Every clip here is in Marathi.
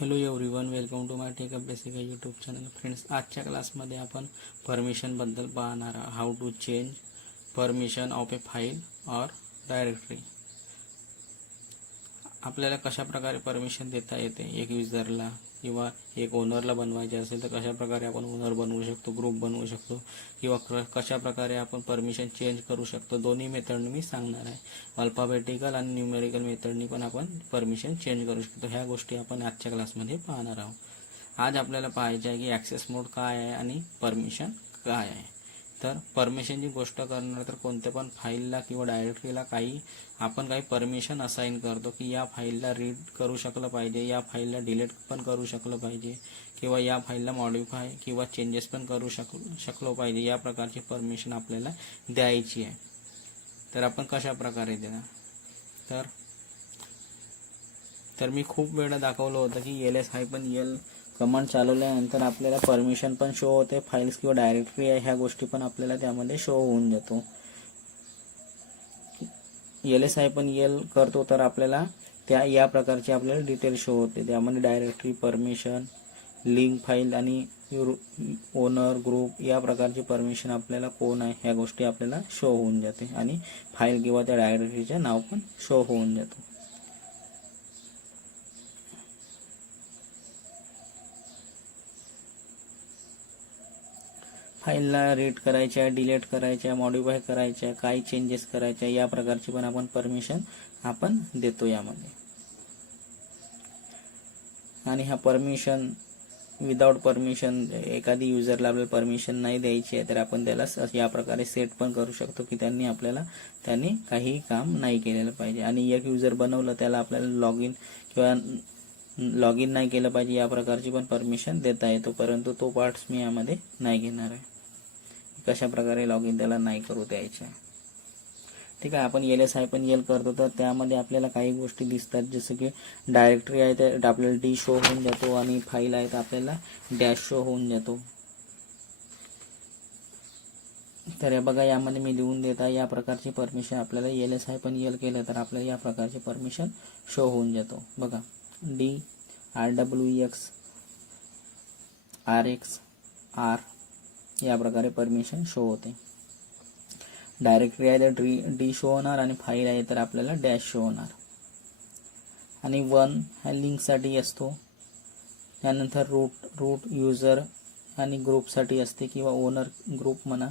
Hello everyone, welcome to my tech up basic YouTube channel. Friends, आजच्या क्लासमध्ये आपण परमिशनबद्दल पाहणार आहोत. How to change permission of a file or directory. आपल्याला कशा प्रकारे परमिशन देता येते एक युजरला किंवा एक ओनरला बनवायचे असेल तर कशा प्रकारे आपण ओनर बनवू शकतो, ग्रुप बनवू शकतो किंवा कशा प्रकारे आपण परमिशन चेंज करू शकतो. दोन्ही मेथडनी मी सांगणार आहे. अल्फाबेटिकल आणि न्यूमेरिकल मेथडनी पण आपण परमिशन चेंज करू शकतो. ह्या गोष्टी आपण आजच्या क्लासमध्ये पाहणार आहोत. आज आपल्याला पाहायचे आहे की ॲक्सेस मोड काय आहे आणि परमिशन काय आहे. तर परमिशनची गोष्ट करणार तर कोणत्या पण फाईलला किंवा डायरेक्टरीला आपण काही परमिशन असाइन करतो की या फाईलला रीड करू शकलं पाहिजे, या फाईलला डिलीट पण करू शकलं पाहिजे किंवा या फाईलला मॉडिफाय किंवा चेंजेस पण करू शकलो पाहिजे. या प्रकारची परमिशन आपल्याला द्यायची आहे. तर आपण कशा प्रकारे देणार तर मी खूप वेळा दाखवलं होतं की ls-l कमांड चालवल्यानंतर आपल्याला परमिशन पण शो होते, फाईल्स किंवा डायरेक्टरी आहे ह्या गोष्टी पण आपल्याला त्यामध्ये शो होऊन जातो. ls-l करतो तर आपल्याला या प्रकारचे आपल्याला डिटेल शो होते. त्यामध्ये डायरेक्टरी, परमिशन, लिंक फाईल आणि ओनर, ग्रुप या प्रकारची परमिशन आपल्याला कोण आहे ह्या गोष्टी आपल्याला शो होऊन जाते आणि फाईल किंवा त्या डायरेक्टरीचे नाव पण शो होऊन जातो. फाईलला रीड करायच्या, डिलीट करायच्या, मॉडिफाय करायच्या, काही चेंजेस करायच्या या प्रकारची पण आपण परमिशन आपण देतो यामध्ये. आणि हा परमिशन विदाउट परमिशन एखादी युजरला आपल्याला परमिशन नाही द्यायची आहे तर आपण त्याला या प्रकारे सेट पण करू शकतो की त्यांनी काही काम नाही केलेलं पाहिजे. आणि एक युजर बनवलं त्याला आपल्याला लॉग इन नाही केलं पाहिजे या प्रकारची पण परमिशन देता येतो. परंतु तो पार्ट्स मी यामध्ये नाही घेणार आहे. कशा प्रकारे लॉग इन त्याला नाही करू द्यायचे. ठीक आहे. आपण ls-l करतो तर त्यामध्ये आपल्याला काही गोष्टी दिसतात, जसं की डायरेक्टरी आहे तर आपल्याला डी शो होऊन जातो आणि फाईल आहे तर आपल्याला डॅश शो होऊन जातो. तर हे बघा, यामध्ये मी लिहून देत आहे या प्रकारची परमिशन आपल्याला ls-l केलं तर आपल्याला या प्रकारची परमिशन शो होऊन जातो. बघा, डी rwx rx r या प्रकारे परमिशन शो होते. डायरेक्टरी आहे तर डी शो होणार आणि फाईल आहे तर आपल्याला डॅश शो होणार. आणि 1 हा लिंकसाठी असतो. त्यानंतर रूट युजर आणि ग्रुपसाठी असते किंवा ओनर ग्रुप म्हणा.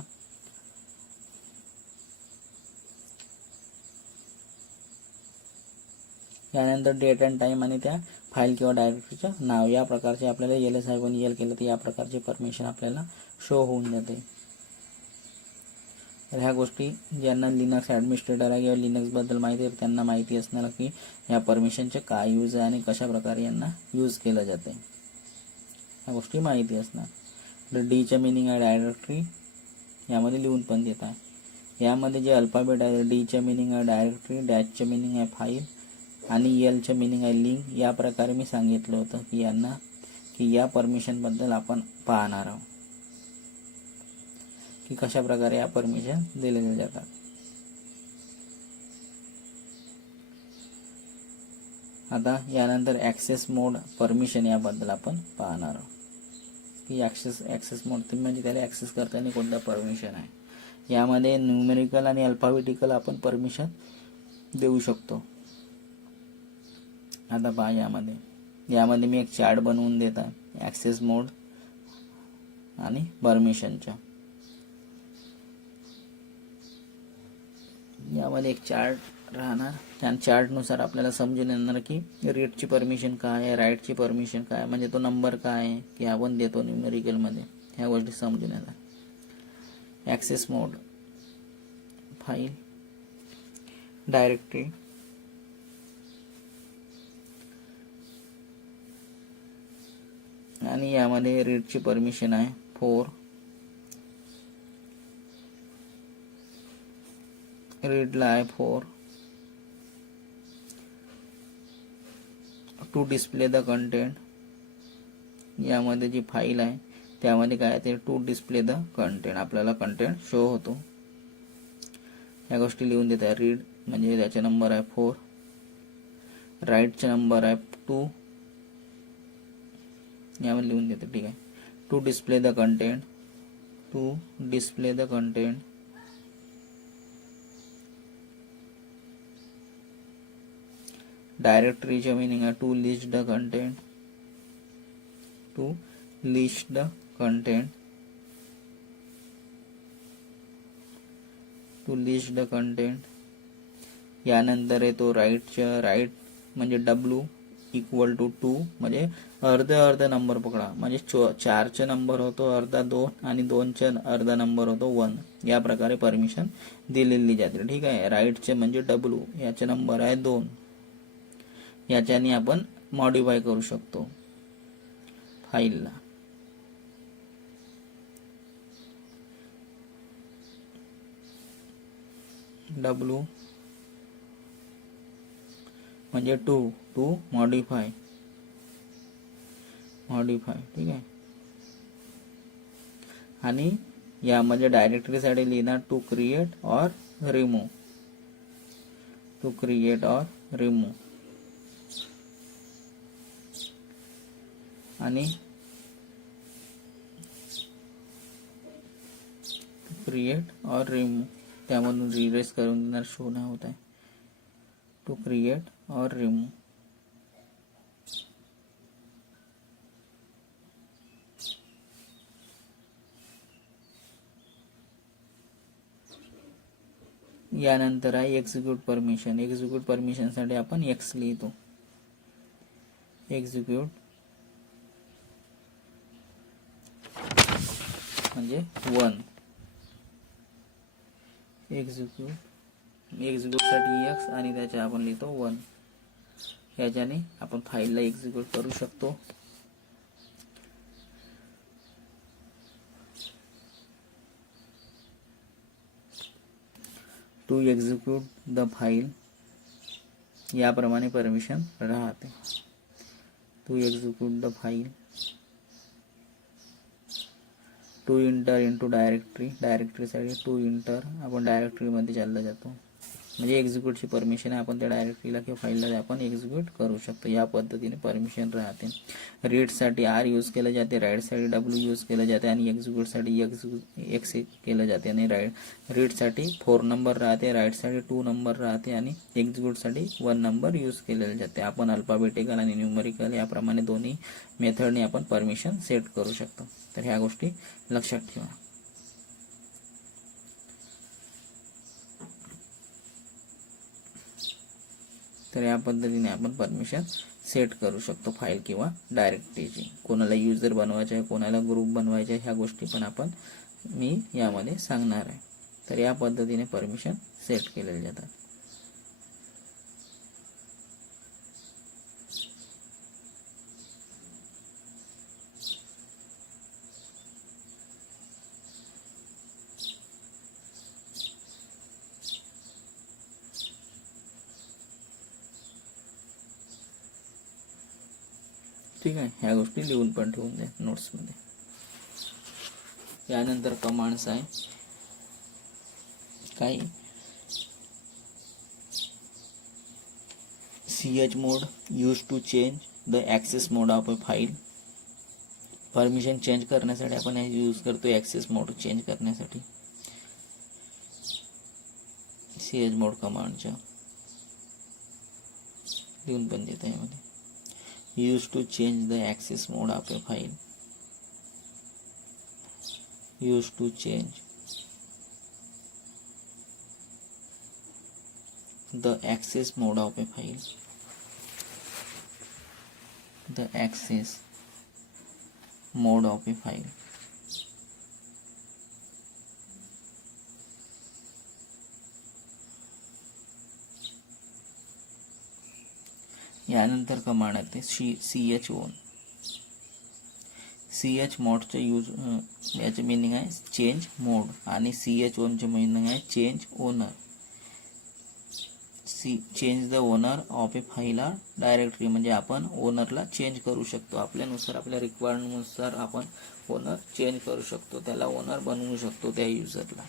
यानंतर डेट अँड टाइम आणि त्या फाईल किंवा डायरेक्टरीचं नाव या प्रकारचे आपल्याला ls-l केलं तर या प्रकारचे परमिशन आपल्याला शो होऊन जाते. तर ह्या गोष्टी ज्यांना लिनक्स ॲडमिनिस्ट्रेटर आहे किंवा लिनक्सबद्दल माहिती आहे त्यांना माहिती असणार की या परमिशनचे काय यूज आहे आणि कशा प्रकारे यांना यूज केलं जाते. ह्या गोष्टी माहिती असणार. तर डीचं मिनिंग आहे डायरेक्टरी, यामध्ये लिहून पण देत आहे. यामध्ये जे अल्फाबेट आहे डीचं मिनिंग आहे डायरेक्टरी, डॅशचं मिनिंग आहे फाईल आणि एलचं मिनिंग आहे लिंक. या प्रकारे मी सांगितलं होतं की या परमिशनबद्दल आपण पाहणार आहोत की कशा प्रकारे या परमिशन दिलेले जातात. आता यानंतर ॲक्सेस मोड परमिशन याबद्दल आपण पाहणार आहोत की ॲक्सेस मोड म्हणजे त्याला ॲक्सेस करताना कोणत्या परमिशन आहे. यामध्ये न्यूमेरिकल आणि अल्फाबेटिकल आपण परमिशन देऊ शकतो. आता पहा, यामध्ये मी एक चार्ट बनवून देत आहे ॲक्सेस मोड आणि परमिशनच्या. यामध्ये एक चार्ट राहणार. त्या चार्टनुसार आपल्याला समजून येणार की रीडची परमिशन काय आहे, राईटची परमिशन काय म्हणजे तो नंबर काय आहे की आपण देतो न्यूमेरिकलमध्ये, ह्या गोष्टी समजून येतात. ॲक्सेस मोड, फाईल, डायरेक्टरी, आणि यामध्ये रीडची परमिशन आहे 4, रीडला आहे 4, टू डिस्प्ले द कंटेंट. यामध्ये जी फाईल आहे त्यामध्ये काय ते टू डिस्प्ले द कंटेंट आपल्याला कंटेंट शो होतो. या गोष्टी लिहून देत आहे. रीड म्हणजे त्याचा नंबर आहे 4, राईटचा नंबर आहे 2, यामध्ये लिहून देतो. ठीक आहे. To display the content, to display the content डायरेक्टरीचे मिनिंग आहे to list the content, to list the content, to list the content. यानंतर येतो राईटच्या राईट म्हणजे W इक्वल टू 2 म्हणजे अर्धा नंबर पकडा म्हणजे 4चा नंबर होतो अर्धा 2 आणि 2चा अर्धा नंबर होतो 1. या प्रकारे परमिशन दिलेली जाते. ठीक आहे. राईटचे म्हणजे W, याचा नंबर आहे 2. याच्याने आपण मॉडिफाय करू शकतो फाईलला. W म्हणजे टू मॉडिफाय. ठीक आहे. आणि यामध्ये डायरेक्टरीसाठी लिहिणार टू क्रिएट और रिमूव्ह, टू क्रिएट और रिमूव्ह. आणि क्रिएट और रिमूव्ह त्यामधून रिरेज करून देणार, शो नाही होत आहे. टू क्रिएट और रिमूव्ह. यानंतर आहे एक्झिक्यूट परमिशन. एक्झिक्यूट परमिशन साठी आपण एक्स लिहितो. एक्झिक्यूट म्हणजे 1. एक्झिक्यूट साठी एक्स आणि त्याच्या आपण लिहितो 1. याच्याने आपण फाईलला एक्झिक्यूट करू शकतो. टू एक्झिक्यूट द फाईल याप्रमाणे परमिशन राहते. To execute the file, to enter into डायरेक्टरीसाठी टू इंटर आपण डायरेक्टरीमध्ये चालला जातो. म्हणजे एक्झिक्यूटची परमिशन आहे, आपण त्या डायरेक्टरीला किंवा फाईलला आपण एक्झिक्यूट करू शकतो. या पद्धतीने परमिशन राहते. रीडसाठी R यूज केलं जाते, राईटसाठी W यूज केलं जाते आणि एक्झिक्यूटसाठी X केलं जाते. आणि रीडसाठी 4 नंबर राहते, राईटसाठी 2 नंबर राहते आणि एक्झिक्यूटसाठी 1 नंबर यूज केलेले जाते. आपण अल्फाबेटिकल आणि न्यूमरिकल याप्रमाणे दोन्ही मेथडने आपण परमिशन सेट करू शकतो. तर ह्या गोष्टी लक्षात ठेवा. तर या पद्धतीने आपण परमिशन सेट करू शकतो फाईल किंवा डायरेक्टरीची. कोणाला युजर बनवायचे आहे, कोणाला ग्रुप बनवायचे आहे, ह्या गोष्टी पण मी यामध्ये सांगणार आहे. तर या पद्धतीने परमिशन सेट केलेले जातात. ठीक आहे. ह्या गोष्टी लिहून पण ठेवून द्या नोट्समध्ये. यानंतर कमांड्स आहे काही. ch mod use to change the access mode of a file. Permission change करण्यासाठी आपण हे यूज करतो ॲक्सेस मोड चेंज करण्यासाठी. ch मोड कमांडच्या लिहून पण देता यामध्ये. Use to change the access mode of a file. Use to change the access mode of a file. The access mode of a file. यानंतर कमांड आहे ch ओन. ch मोडचे यूज याचे मीनिंग आहे चेंज मोड आणि ch ओनचे मीनिंग आहे change owner. Change the owner of a file or directory म्हणजे आपण ओनरला चेंज करू शकतो. आपल्यानुसार आपल्या रिक्वायरमेंटनुसार आपण ओनर चेंज करू शकतो. त्याला ओनर बनवू शकतो त्या युजरला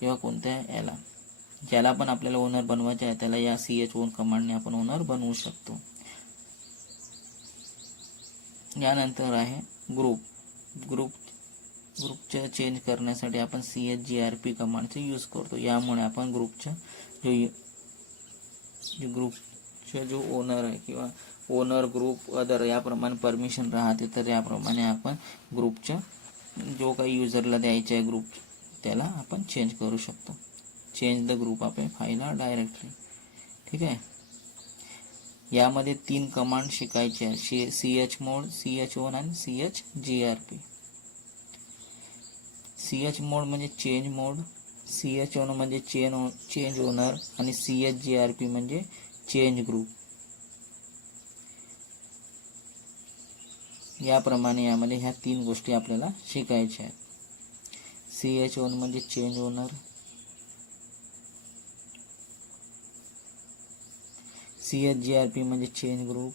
किंवा कोणत्या याला ज्याला पण आपल्याला ओनर बनवायचे आहे त्याला या ch ओन कमांडने आपण ओनर बनवू शकतो. यानंतर आहे ग्रुपच्या चेंज करण्यासाठी आपण chgrp कमांडचा यूज करतो. यामुळे आपण ग्रुपच्या ग्रुपचा जो ओनर आहे किंवा ओनर ग्रुप अदर याप्रमाणे परमिशन राहते, तर याप्रमाणे आपण ग्रुपच्या जो काही युजरला द्यायचे आहे ग्रुप त्याला आपण चेंज करू शकतो. Change the group of a file or directory. ठीक आहे. यामध्ये 3 कमांड शिकायचे आहे, chmod, chown आणि chgrp. chmod म्हणजे चेंज मोड, chown म्हणजे चेंज ओनर आणि chgrp म्हणजे चेंज ग्रुप. याप्रमाणे यामध्ये ह्या 3 गोष्टी आपल्याला शिकायच्या आहेत. chown म्हणजे चेंज ओनर, chgrp म्हणजे चेंज ग्रुप,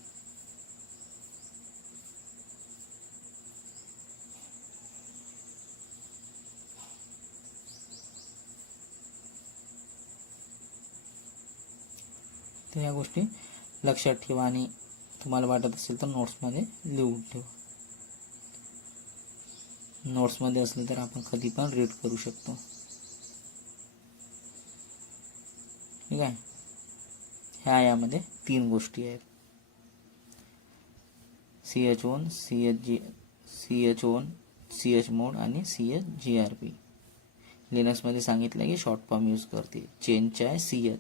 तर या गोष्टी लक्षात ठेवा आणि तुम्हाला वाटत असेल तर नोट्समध्ये लिहून ठेवा. नोट्समध्ये असले तर आपण कधी पण रीड करू शकतो. ठीक आहे. ह्या यामध्ये 3 गोष्टी आहेत, chown, chmod आणि chgrp. लिनक्समध्ये सांगितलं की शॉर्ट फॉर्म यूज करते. चेंजच्या आहे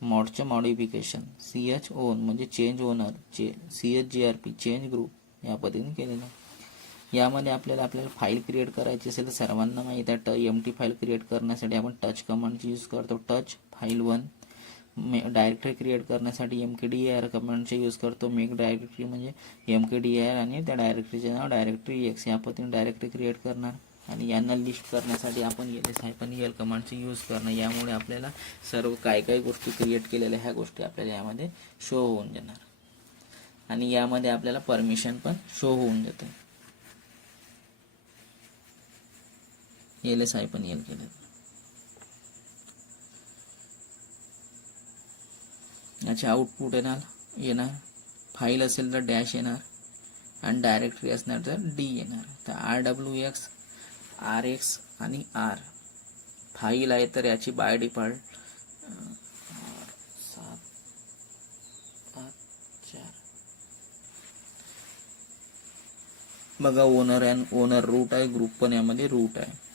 मॉडचं मॉडिफिकेशन, chown म्हणजे change owner, chgrp change group, या पद्धतीने केलेलं आहे. यामध्ये आपल्याला फाईल क्रिएट करायची असेल तर सर्वांना माहीत आहे एम्प्टी फाईल क्रिएट करण्यासाठी आपण टच कमांडची यूज करतो. Touch file 1. डायरेक्टरी क्रिएट करण्यासाठी mkdir कमांडचे यूज करतो. मेक डायरेक्टरी म्हणजे mkdir आणि त्या डायरेक्टरीचे नाव डायरेक्टरी x, या पद्धतीने डायरेक्टरी क्रिएट करणार. आणि यांना लिस्ट करण्यासाठी आपण ls-l कमांडचे यूज करणं. यामुळे आपल्याला सर्व काय गोष्टी क्रिएट केलेल्या ह्या गोष्टी आपल्याला यामध्ये शो होऊन जाणार आणि यामध्ये आपल्याला परमिशन पण शो होऊन जाते. ls-l केलं. याचे आउटपुट येणार फाईल असेल तर डॅश येणार आणि डायरेक्टरी असणार तर डी येणार. तर rwx, rx आणि r फाईल आहे तर याची बाय डिफॉल्ट 754 बघा. ओनर रूट आहे, ग्रुप पण यामध्ये रूट आहे.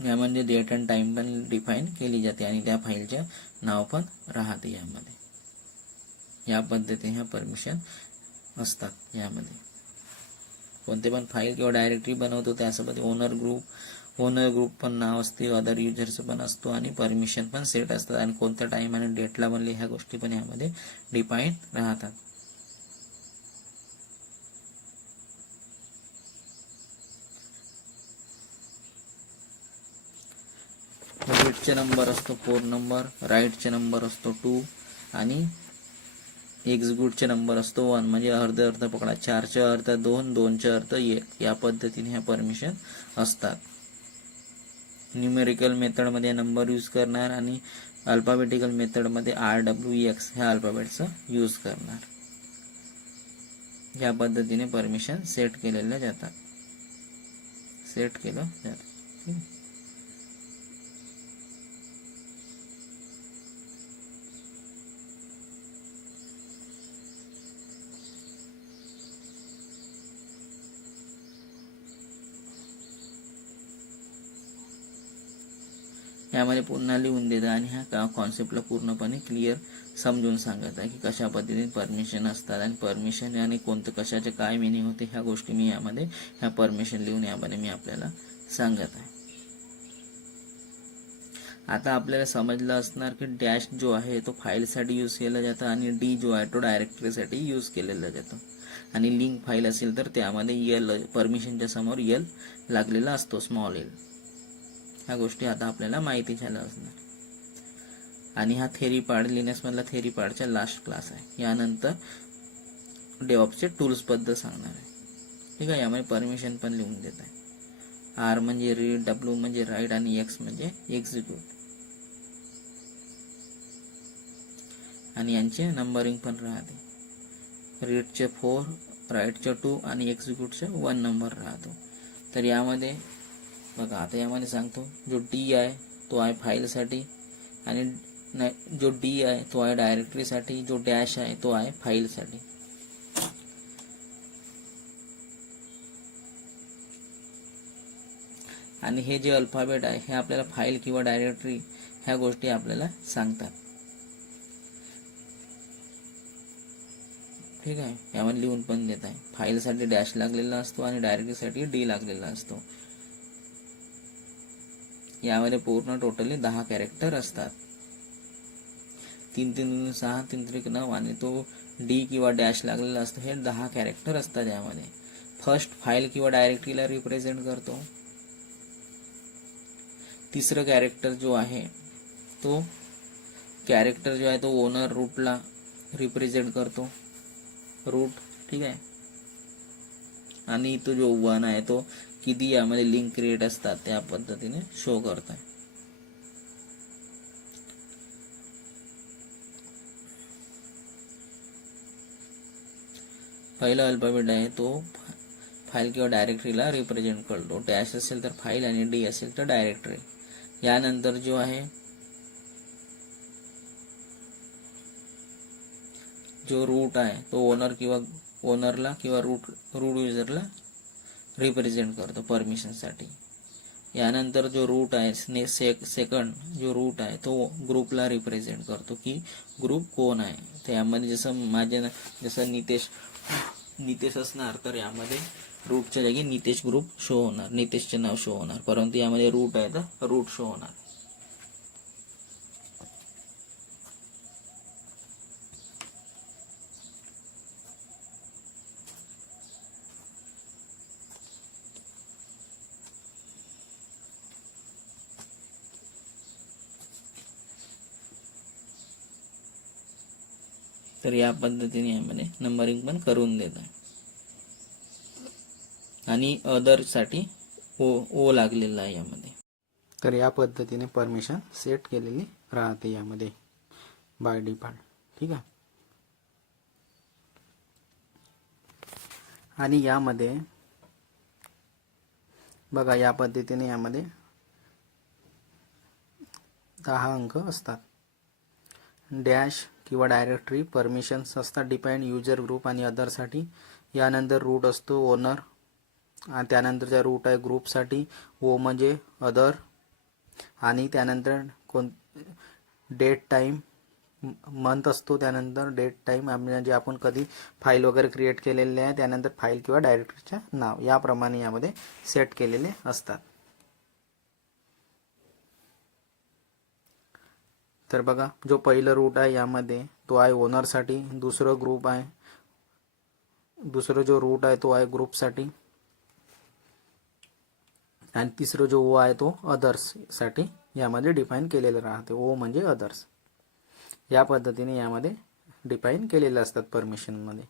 यामध्ये डेट अँड टाइम पण डिफाईन केली जाते आणि त्या फाईलचे नाव पण राहते यामध्ये. या पद्धतीने ह्या परमिशन असतात. यामध्ये कोणते पण फाईल किंवा डायरेक्टरी बनवतो त्यासोबत ओनर ग्रुप पण नाव असते, अदर युजर्स पण असतो आणि परमिशन पण सेट असतात आणि कोणत्या टाइम आणि डेटला बनले ह्या गोष्टी पण यामध्ये डिफाईन राहतात. रीडचे नंबर असतो 4 नंबर, राईटचे नंबर असतो 2 आणि एक्झिक्यूटचे नंबर असतो 1. म्हणजे अर्ध पकडा. 4चे अर्थ 2, 2चे अर्थ 1. या पद्धतीने ह्या परमिशन असतात. न्यूमेरिकल मेथडमध्ये नंबर यूज करणार आणि अल्फाबेटिकल मेथडमध्ये rwx ह्या अल्फाबेटचा यूज करणार. या पद्धतीने परमिशन सेट केलं जातं. यामध्ये पुन्हा लिहून देतं आणि ह्या कॉन्सेप्टला पूर्णपणे क्लिअर समजून सांगत आहे की कशा पद्धतीने परमिशन असतात आणि परमिशन आणि कोणतं कशाचे काय मिनिंग होते ह्या गोष्टी मी यामध्ये ह्या परमिशन लिहून यामध्ये मी आपल्याला सांगत आहे. आता आपल्याला समजलं असणार की डॅश जो आहे तो फाईलसाठी यूज केला जातो आणि डी जो आहे तो डायरेक्टरीसाठी यूज केलेला जातो आणि लिंक फाईल असेल तर त्यामध्ये एल परमिशनच्या समोर एल लागलेला असतो, स्मॉल एल. ह्या गोष्टी आता आपल्याला माहिती झाल्या असणार. आणि हा थेरी पार्ट लिनक्स मधला थेरी पार्टचा लास्ट क्लास आहे. यानंतर डेव्हऑप्सचे टूल्स बद्दल सांगणार आहे. ठीक आहे. यामध्ये परमिशन पण लिहून देत आहे. आर म्हणजे रीड, डब्ल्यू म्हणजे राईट आणि एक्स म्हणजे एक्झिक्यूट. आणि यांचे नंबरिंग पण राहते. रीडचे 4, राईटचे 2 आणि एक्झिक्यूटचे 1 नंबर राहतो. तर यामध्ये बघा, आता यामध्ये सांगतो, जो डी आहे तो आहे फाईलसाठी, आणि जो डी आहे तो आहे डायरेक्टरीसाठी, जो डॅश आहे तो आहे फाईलसाठी. आणि हे जे अल्फाबेट आहे हे आपल्याला फाईल किंवा डायरेक्टरी ह्या गोष्टी आपल्याला सांगतात. ठीक आहे, यामध्ये लिहून पण देत आहे. फाईलसाठी डॅश लागलेला असतो आणि डायरेक्टरीसाठी डी लागलेला असतो. यामध्ये पूर्ण टोटली 10 कॅरेक्टर असतात. 3 3 6 3 3 9 आणि तो डी किंवा डॅश लागलेला असतो. हे 10 कॅरेक्टर असतात यामध्ये. फर्स्ट फाईल किंवा डायरेक्टरीला रिप्रेझेंट करतो. तिसरं कॅरेक्टर जो आहे तो ओनर रूटला रिप्रेझेंट करतो, रूट. ठीक आहे, आणि तो जो 1 आहे तो किती यामध्ये लिंक क्रिएट असतात त्या पद्धतीने शो करत आहे. पहिला अल्फाबेट आहे तो फाईल किंवा डायरेक्टरीला रिप्रेझेंट करतो. डॅश असेल तर फाईल आणि डी असेल तर डायरेक्टरी. यानंतर जो आहे जो रूट आहे तो ओनरला किंवा रूट युजरला रिप्रेझेंट करतो परमिशनसाठी. यानंतर जो रूट आहे सेकंड जो रूट आहे तो ग्रुपला रिप्रेझेंट करतो की ग्रुप कोण आहे. तर यामध्ये जसं नितेश असणार तर यामध्ये रूटच्या जागी नितेश ग्रुप शो होणार, नितेशचे नाव शो होणार. परंतु यामध्ये रूट आहे तर रूट शो होणार. तर या पद्धतीने यामध्ये नंबरिंग पण करून देत आहे. आणि अदर साठी ओ लागलेला आहे यामध्ये. तर या पद्धतीने परमिशन सेट केलेली राहते यामध्ये बाय डिफॉल्ट. ठीक आहे, आणि यामध्ये बघा या पद्धतीने यामध्ये 10 अंक असतात. डॅश किंवा डायरेक्टरी परमिशन्स असतात डिफाईन युजर ग्रुप आणि अदरसाठी. यानंतर रूट असतो ओनर, आणि त्यानंतरचा रूट आहे ग्रुपसाठी, ओ म्हणजे अदर, आणि त्यानंतर डेट टाईम मंथ असतो. त्यानंतर डेट टाईम म्हणजे आपण कधी फाईल वगैरे क्रिएट केलेले आहे, त्यानंतर फाईल किंवा डायरेक्टरीचे नाव याप्रमाणे यामध्ये सेट केलेले असतात. तर बघा, जो पहिलं रूट आहे यामध्ये तो आहे ओनरसाठी, दुसरं ग्रुप आहे, दुसरं जो रूट आहे तो आहे ग्रुपसाठी, आणि तिसरं जो ओ आहे तो अदर्ससाठी यामध्ये डिफाईन केलेलं राहते. ओ म्हणजे अदर्स. या पद्धतीने यामध्ये डिफाईन केलेले असतात परमिशनमध्ये.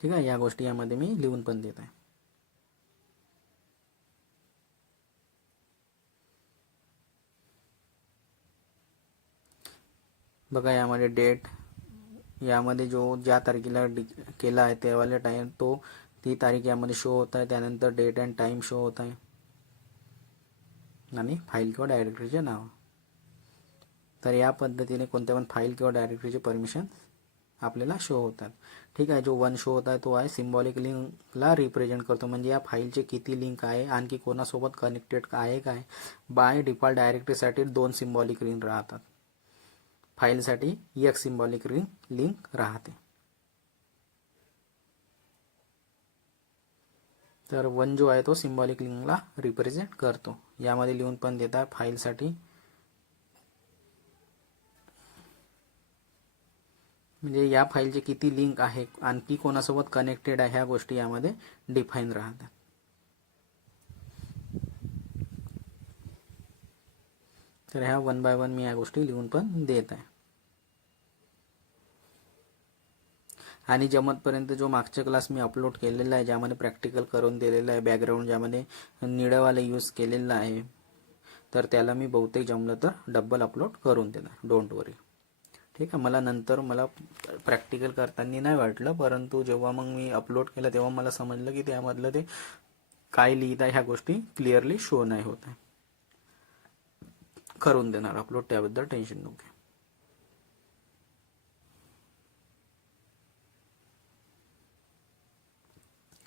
ठीक आहे, या गोष्टी यामध्ये मी लिहून पण देत आहे. बघा यामध्ये डेट, यामध्ये ज्या तारखेला केला आहे त्यावाले टाईम तो ती तारीख यामध्ये शो होत आहे. त्यानंतर डेट अँड टाईम शो होत आहे, आणि फाईल किंवा डायरेक्टरीचे नाव. तर या पद्धतीने कोणत्या पण फाईल किंवा डायरेक्टरीचे परमिशन आपल्याला शो होतात. ठीक आहे, जो 1 शो होत आहे तो आहे सिम्बॉलिक लिंकला रिप्रेझेंट करतो, म्हणजे या फाईलचे किती लिंक आहे, आणखी कोणासोबत कनेक्टेड आहे काय. बाय डिफॉल्ट डायरेक्टरीसाठी 2 सिम्बॉलिक लिंक राहतात, फाईलसाठी 1 सिम्बॉलिक लिंक राहते. तर 1 जो आहे तो सिम्बॉलिक लिंकला रिप्रेझेंट करतो. यामध्ये लिहून पण देतात फाईलसाठी, म्हणजे या फाईलचे किती लिंक आहे, आणखी कोणासोबत कनेक्टेड आहे, ह्या गोष्टी यामध्ये डिफाईन राहतात. तर ह्या 1 बाय 1 मी या गोष्टी लिहून पण देत आहे. आणि जमतपर्यंत जो मागचा क्लास मी अपलोड केलेला आहे, ज्यामध्ये प्रॅक्टिकल करून दिलेलं आहे, बॅकग्राऊंड ज्यामध्ये निळेवाले यूज केलेलं आहे, तर त्याला मी बहुतेक जमलं तर डबल अपलोड करून देणार, डोंट वरी. ठीक आहे. मला नंतर प्रॅक्टिकल करताना नाही वाटलं, परंतु जेव्हा मग मी अपलोड केलं तेव्हा मला समजलं की त्यामधलं ते काय लिहित आहे ह्या गोष्टी क्लिअरली शो नाही होत आहे. करून देणार अपलोड, त्याबद्दल टेन्शन नको घ्या.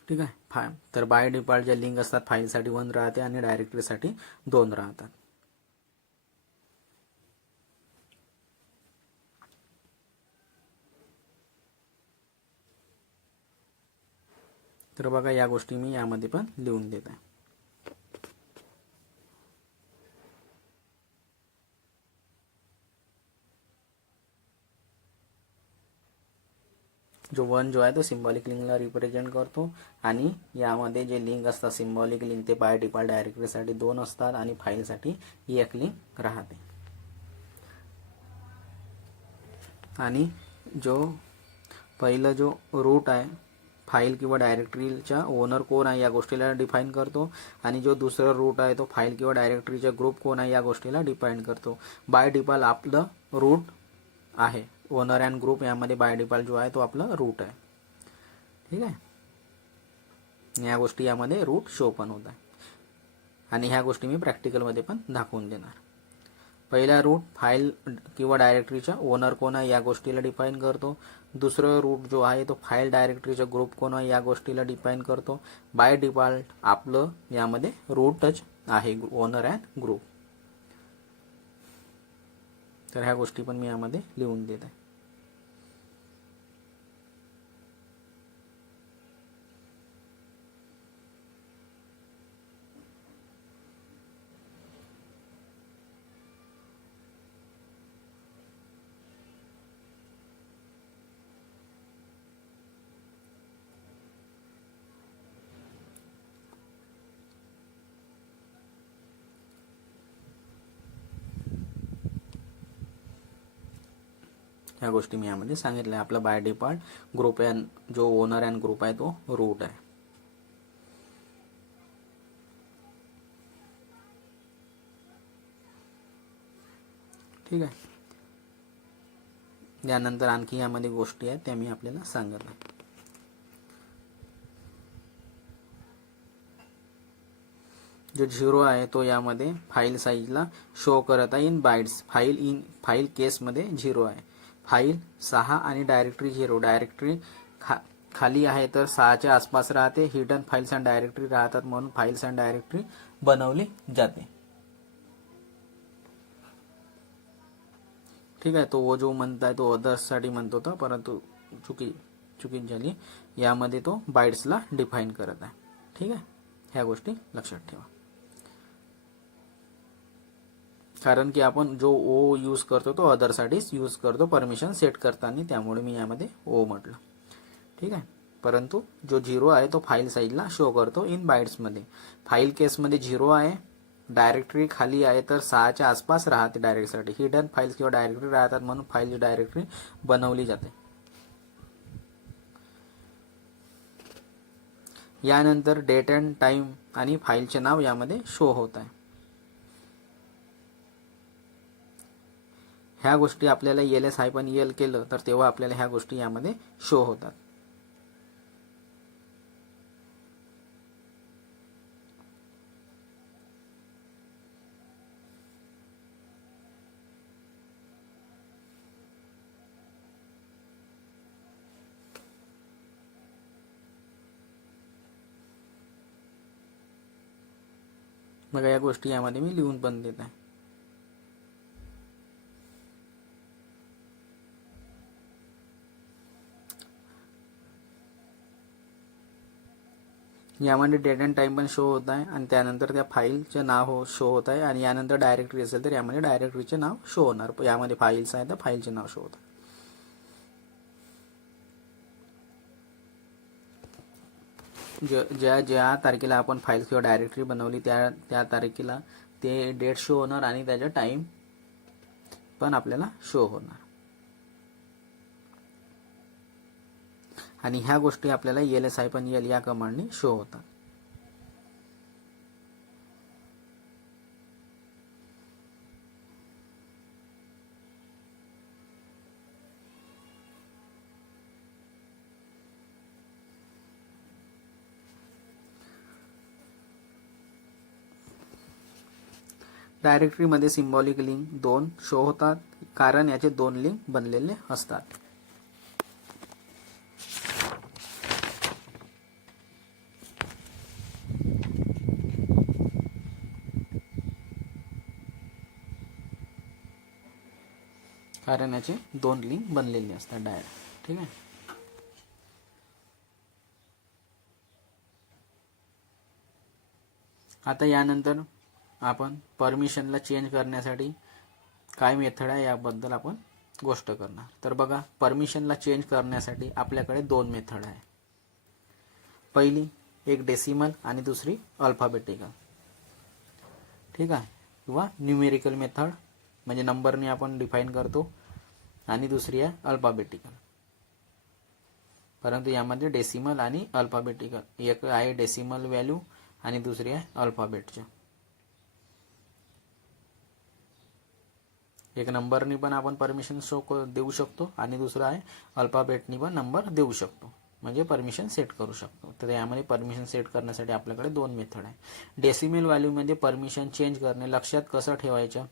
ठीक आहे. तर बाय डिफॉल्ट ज्या लिंक असतात फाईलसाठी 1 राहते आणि डायरेक्टरीसाठी 2 राहतात. तर बघा या गोष्टी मी यामध्ये पण लिहून देत आहे. जो 1 जो आहे तो सिम्बॉलिक लिंकला रिप्रेझेंट करतो आणि यामध्ये जे लिंक असतात सिम्बॉलिक लिंक ते बाय डिफॉल्ट डायरेक्टरीसाठी 2 असतात आणि फाईलसाठी 1 लिंक राहते. आणि जो पहिलं जो रूट आहे फाईल किंवा डायरेक्टरीचा ओनर कोण आहे या गोष्टीला डिफाईन करतो आणि जो दुसरा रूट आहे तो फाईल किंवा डायरेक्टरीचा ग्रुप कोण आहे या गोष्टीला डिफाईन करतो. बाय डिफॉल्ट आपलं रूट आहे, ओनर अँड ग्रुप यामध्ये बाय डिफॉल्ट जो आहे तो आपला रूट आहे. ठीक आहे. या गोष्टी यामध्ये रूट शो पण होत आहे आणि ह्या गोष्टी मी प्रॅक्टिकलमध्ये पण दाखवून देणार. पहिला रूट फाईल किंवा डायरेक्टरीचा ओनर कोण आहे या गोष्टीला डिफाईन करतो. दुसरं रूट जो आहे तो फाईल डायरेक्टरीचा ग्रुप कोण आहे या गोष्टीला डिफाईन करतो. बाय डिफॉल्ट आपलं यामध्ये रूटच आहे, ओनर अँड ग्रुप. तर ह्या गोष्टी पण मी यामध्ये लिहून देत आहे. ह्या गोष्टी मी यामध्ये सांगितल्या. आपला बाय डिफॉल्ट ग्रुप आहे, जो ओनर अँड ग्रुप आहे तो रूट आहे. ठीक आहे. यानंतर आणखी यामध्ये गोष्टी आहेत त्या मी आपल्याला सांगत आहे. जो 0 आहे तो यामध्ये फाईल साईजला शो करत आहे इन बाइट्स. फाईल केसमध्ये 0 आहे. फाईल 6 आणि डायरेक्टरी 0. डायरेक्टरी खाली आहे तर 6च्या आसपास राहते. हिडन फाईल्स अँड डायरेक्टरी राहतात म्हणून फाईल्स अँड डायरेक्टरी बनवली जाते. ठीक आहे. तो वो जो म्हणताय तो अदर्ससाठी म्हणत होता, परंतु चुकी झाली. यामध्ये तो बाइट्सला डिफाईन करत आहे. ठीक आहे. ह्या गोष्टी लक्षात ठेवा, कारण की आपण जो ओ यूज करतो तो अदरसाठीच यूज करतो परमिशन सेट करताना, त्यामुळे मी यामध्ये ओ म्हटलं. ठीक आहे. परंतु जो 0 आहे तो फाईल साईजला शो करतो इन बाइट्समध्ये. फाईल केसमध्ये 0 आहे. डायरेक्टरी खाली आहे तर 6च्या आसपास राहते डायरेक्टरीसाठी. हिडन फाईल्स किंवा डायरेक्टरी राहतात म्हणून फाईल डायरेक्टरी बनवली जाते. यानंतर डेट अँड टाइम आणि फाईलचे नाव यामध्ये शो होत आहे. ह्या गोष्टी आपल्याला ls-l केलं तर तेव्हा आपल्याला ह्या गोष्टी यामध्ये शो होतात. बघा या गोष्टी यामध्ये मी लिहून पण देत आहे. यामध्ये डेट अँड टाइम पण शो होत आहे आणि त्यानंतर त्या फाईलचे नाव शो होत आहे आणि यानंतर डायरेक्टरी असेल तर यामध्ये डायरेक्टरीचे नाव शो होणार. यामध्ये फाईल्स आहे तर फाईलचे नाव शो होतं. ज्या तारखेला आपण फाईल किंवा डायरेक्टरी बनवली त्या तारखेला ते डेट शो होणार आणि त्याचा टाइम पण आपल्याला शो होणार. आणि ह्या गोष्टी आपल्याला ls-l या कमांडने शो होतात. डायरेक्टरीमध्ये सिम्बॉलिक लिंक 2 शो होतात, कारण याचे 2 लिंक बनलेले असतात. कारण याचे 2 लिंक बनलेले असतात डायरेक्ट. ठीक आहे. आता यानंतर आपण परमिशनला चेंज करण्यासाठी काय मेथड आहे याबद्दल आपण गोष्ट करणार. तर बघा, परमिशनला चेंज करण्यासाठी आपल्याकडे 2 मेथड आहे. पहिली एक डेसिमल आणि दुसरी अल्फाबेटिकल. ठीक आहे. किंवा न्यूमेरिकल मेथड म्हणजे नंबरने आपण डिफाईन करतो, आणि दुसरी आहे अल्फाबेटिकल. परंतु यामध्ये डेसिमल आणि अल्फाबेटिकल, एक आहे डेसिमल व्हॅल्यू आणि दुसरी आहे अल्फाबेटच्या. एक नंबरनी पण आपण परमिशन देऊ शकतो आणि दुसरा आहे अल्फाबेटनी पण नंबर देऊ शकतो, म्हणजे परमिशन सेट करू शकतो. तर यामध्ये परमिशन सेट करण्यासाठी आपल्याकडे 2 मेथड आहे. डेसिमल व्हॅल्यूमध्ये परमिशन चेंज करणे लक्षात कसं ठेवायचं.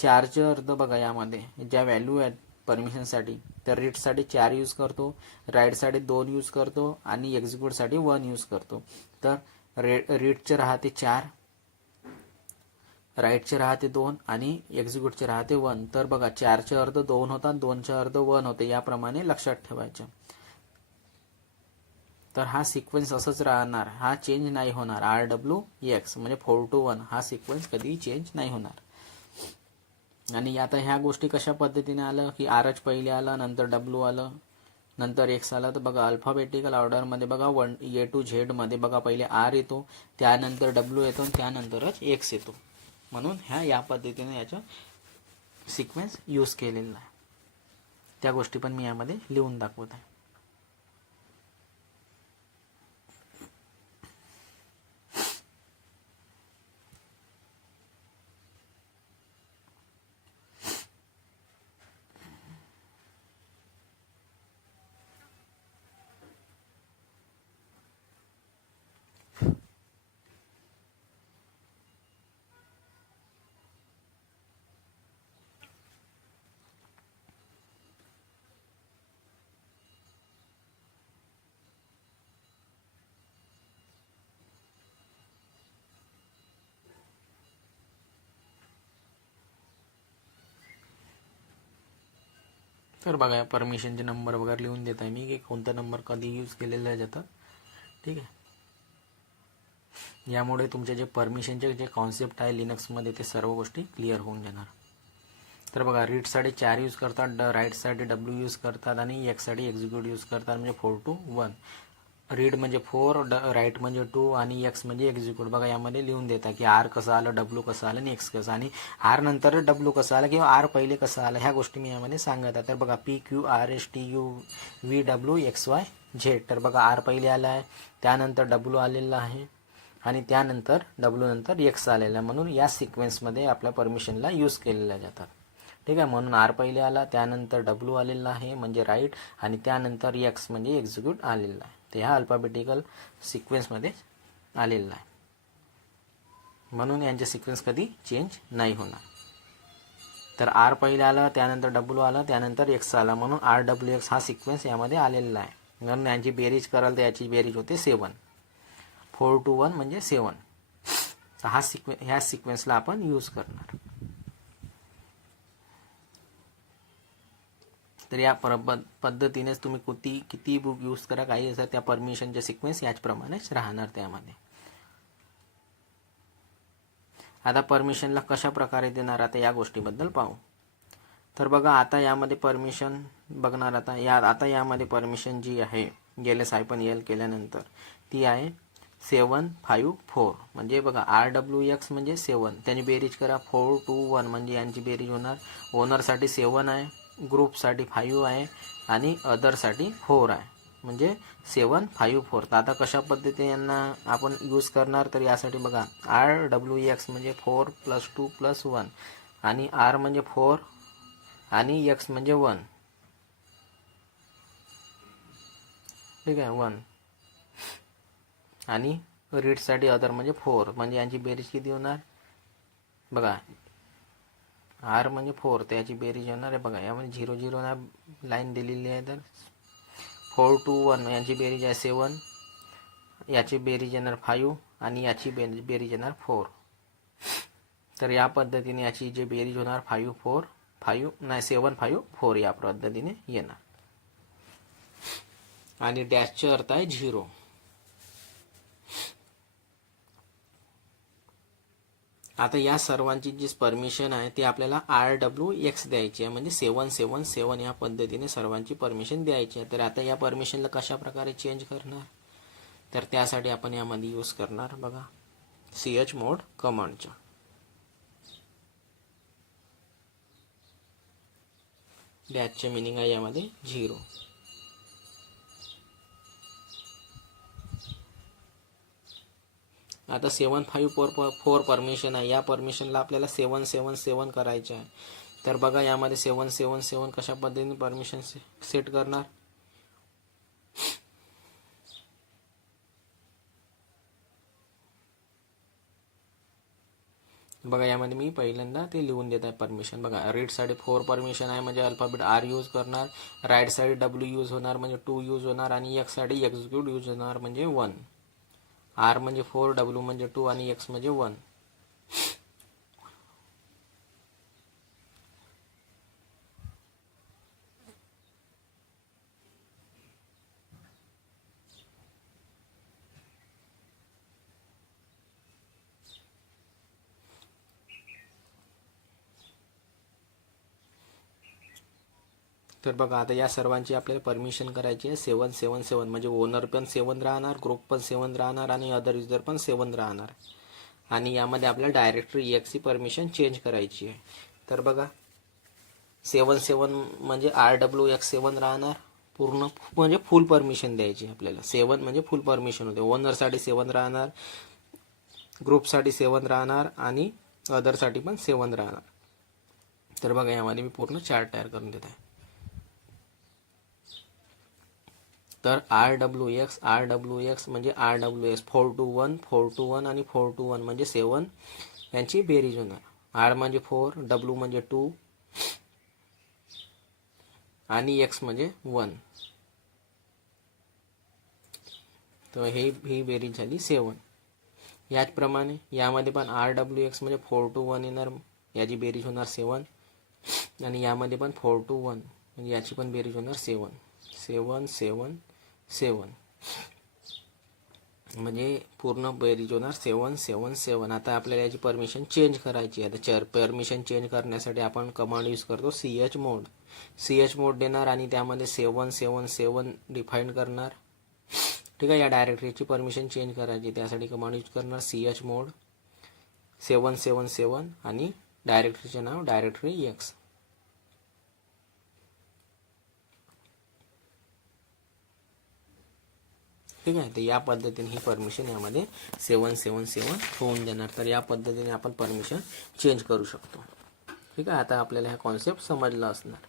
4चे अर्थ बघा, यामध्ये ज्या व्हॅल्यू आहेत परमिशनसाठी, तर रीडसाठी 4 यूज करतो, राईटसाठी 2 यूज करतो आणि एक्झिक्यूटसाठी 1 यूज करतो. तर रीडचे राहते 4, राईटचे राहते 2 आणि एक्झिक्यूटचे राहते 1. तर बघा, 4चे अर्थ 2 होतात, 2चे अर्थ 1 होते. याप्रमाणे लक्षात ठेवायचं. तर हा सिक्वेन्स असंच राहणार, हा चेंज नाही होणार. RWX म्हणजे 4 to 1 हा सिक्वेन्स कधीही चेंज नाही होणार. आणि आता ह्या गोष्टी कशा पद्धतीने आलं की RH पहिले आलं, नंतर W आलं, नंतर X आला. तर बघा, अल्फाबेटिकल ऑर्डरमध्ये बघा A to Z मध्ये बघा पहिले R येतो, त्यानंतर W येतो, त्यानंतरच X येतो. म्हणून या पद्धतीने याचा सिक्वेन्स यूज केलेला आहे. त्या गोष्टी पण मी यामध्ये लिहून दाखवत आहे. तर बघा, परमिशनचे नंबर वगैरे लिहून देत आहे मी की कोणता नंबर कधी यूज केलेले जातात. ठीक आहे. यामुळे तुमचे जे परमिशनचे जे कॉन्सेप्ट आहे लिनक्समध्ये ते सर्व गोष्टी क्लिअर होऊन जाणार. तर बघा, रीडसाठी 4 यूज करतात, राईटसाठी W यूज करतात आणि एक्ससाठी एक्झिक्यूट यूज करतात, म्हणजे 4 to 1. रीड म्हणजे 4, राईट म्हणजे 2 आणि एक्स म्हणजे एक्झिक्यूट. बघा, यामध्ये लिहून देता की R कसं आलं, W कसं आलं आणि एक्स कसं, आणि R नंतर W कसं आलं किंवा R पहिले कसं आलं, ह्या गोष्टी मी यामध्ये सांगत आहे. तर बघा, PQRSTUVWXYZ. तर बघा, R पहिले आला आहे, त्यानंतर W आलेला आहे आणि त्यानंतर W नंतर X आलेला आहे. म्हणून या सिक्वेन्समध्ये आपल्या परमिशनला यूज केलेल्या जातात. ठीक आहे. म्हणून R पहिले आला, त्यानंतर W आलेला आहे म्हणजे राईट, आणि त्यानंतर X म्हणजे एक्झिक्यूट आलेला आहे. ते ह्या अल्फाबेटिकल सिक्वेन्समध्ये आलेला आहे. म्हणून यांचे सिक्वेन्स कधी चेंज नाही होणार. तर R पहिले आला, त्यानंतर W आला, त्यानंतर X आला, म्हणून RWX हा सिक्वेन्स यामध्ये आलेला आहे. म्हणून यांची बेरीज कराल तर याची बेरीज होते 7. 4 to 1 म्हणजे 7. तर ह्या सिक्वेन्सला आपण यूज करणार. तर या पद्धतीनेच तुम्ही किती बुक यूज करा, काही असं त्या परमिशनचे सिक्वेन्स याचप्रमाणेच राहणार त्यामध्ये. आता परमिशनला कशा प्रकारे देणार, आता या गोष्टीबद्दल पाहू. तर बघा, आता यामध्ये परमिशन बघणार. आता यामध्ये परमिशन जी आहे -L केल्यानंतर ती आहे 754. म्हणजे बघा, RWX म्हणजे 7, त्याची बेरीज करा 4 to 1 म्हणजे यांची बेरीज होणार. ओनरसाठी 7 आहे, ग्रुपसाठी 5 आहे आणि अदरसाठी 4 आहे, म्हणजे 754. तर आता कशा पद्धतीने यांना आपण यूज करणार, तर यासाठी बघा, RWX म्हणजे 4 + 2 + 1 आणि R म्हणजे 4 आणि X म्हणजे 1. ठीक आहे, 1. आणि रीडसाठी अदर म्हणजे 4, म्हणजे यांची बेरीज किती होणार बघा, आर म्हणजे 4, त्याची बेरीज होणार आहे बघा, यामध्ये 0 0 ना लाईन दिलेली आहे, तर 4 2 1 याची बेरीज आहे 7, याची बेरीज येणार 5 आणि याची बेरीज येणार 4. तर या पद्धतीने याची जी बेरीज होणार 5 4 5 नाही 7 5 4 या पद्धतीने येणार. आणि डॅशचे अर्थ आहे 0. आता या सर्वांची जी परमिशन आहे ती आपल्याला RWX द्यायची आहे, म्हणजे 777 या पद्धतीने सर्वांची परमिशन द्यायची आहे. तर आता या परमिशनला कशा प्रकारे चेंज करणार, तर त्यासाठी आपण यामध्ये यूज करणार बघा chmod कमांडचा. डॅशचे मिनिंग आहे यामध्ये 0. आता 754 परमिशन आहे, या परमिशनला आपल्याला 777 करायचे आहे. तर बघा यामध्ये 777 कशा पद्धतीने परमिशन सेट करणार. बघा यामध्ये मी पहिल्यांदा ते लिहून देत आहे परमिशन. बघा रीडसाठी 4 परमिशन आहे, म्हणजे अल्फाबेट R यूज करणार, राईटसाठी W यूज होणार म्हणजे 2 यूज होणार, आणि Xसाठी एक्झिक्यूट यूज होणार म्हणजे 1. R म्हणजे 4, W म्हणजे 2 आणि X म्हणजे 1. तर बघा आता या सर्वांची आपल्याला परमिशन करायची आहे 777, म्हणजे ओनर पण 7 राहणार, ग्रुप पण 7 राहणार आणि अदर युजर पण 7 राहणार. आणि यामध्ये आपल्याला डायरेक्टरी एक्सची परमिशन चेंज करायची आहे. तर बघा 77 म्हणजे RWX 7 राहणार, पूर्ण म्हणजे फुल परमिशन द्यायची आपल्याला. 7 म्हणजे फुल परमिशन होते. ओनरसाठी 7 राहणार, ग्रुपसाठी 7 राहणार आणि अदरसाठी पण 7 राहणार. तर बघा यामध्ये मी पूर्ण चार्ट तयार करून देत आहे. तर RWX म्हणजे RWX 4 to 1 4 to 1 आणि 4 to 1 म्हणजे 7 यांची बेरीज होणार. R म्हणजे 4, W म्हणजे 2 आणि X म्हणजे 1. तर ही बेरीज झाली 7. याचप्रमाणे यामध्ये पण RWX म्हणजे 4 to 1 येणार, याची बेरीज होणार 7, आणि यामध्ये पण 4 to 1 म्हणजे याची पण बेरीज होणार 7 7 7 7, म्हणजे पूर्ण बेरीज होणार 7 7 7. आता आपल्याला याची परमिशन चेंज करायची आहे. आता परमिशन चेंज करण्यासाठी आपण कमांड यूज करतो chmod देणार आणि त्यामध्ये 777 डिफाईन करणार. ठीक आहे, या डायरेक्टरीची परमिशन चेंज करायची, त्यासाठी कमांड यूज करणार chmod 777 आणि डायरेक्टरीचे नाव डायरेक्टरी X. ठीक आहे, तर या पद्धतीने ही परमिशन यामध्ये 777 होऊन देणार. तर या पद्धतीने आपण परमिशन चेंज करू शकतो. ठीक आहे, आता आपल्याला हा कॉन्सेप्ट समजला असणार.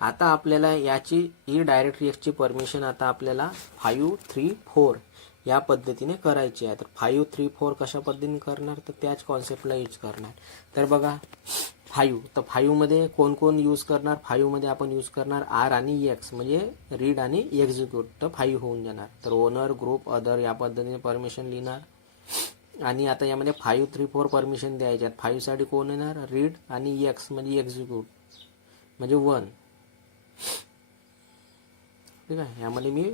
आता आपल्याला याची ही डायरेक्टरी एक्सची परमिशन आता आपल्याला 5 3 4 या पद्धतीने करायची आहे. तर 5 3 4 कशा पद्धतीने करणार, तर त्याच कॉन्सेप्टला यूज करणार. तर बघा 5, तर 5 मध्ये कोण कोण यूज करणार, 5 मध्ये आपण यूज करणार R आणि X, म्हणजे रीड आणि एक्झिक्यूट. तर 5 होऊन जाणार. तर ओनर, ग्रुप, अदर या पद्धतीने परमिशन लिहिणार. आणि आता यामध्ये 5 3 4 परमिशन द्यायच्यात. 5 साठी कोण येणार, रीड आणि X म्हणजे एक्झिक्यूट म्हणजे 1. ठीक आहे, यामध्ये मी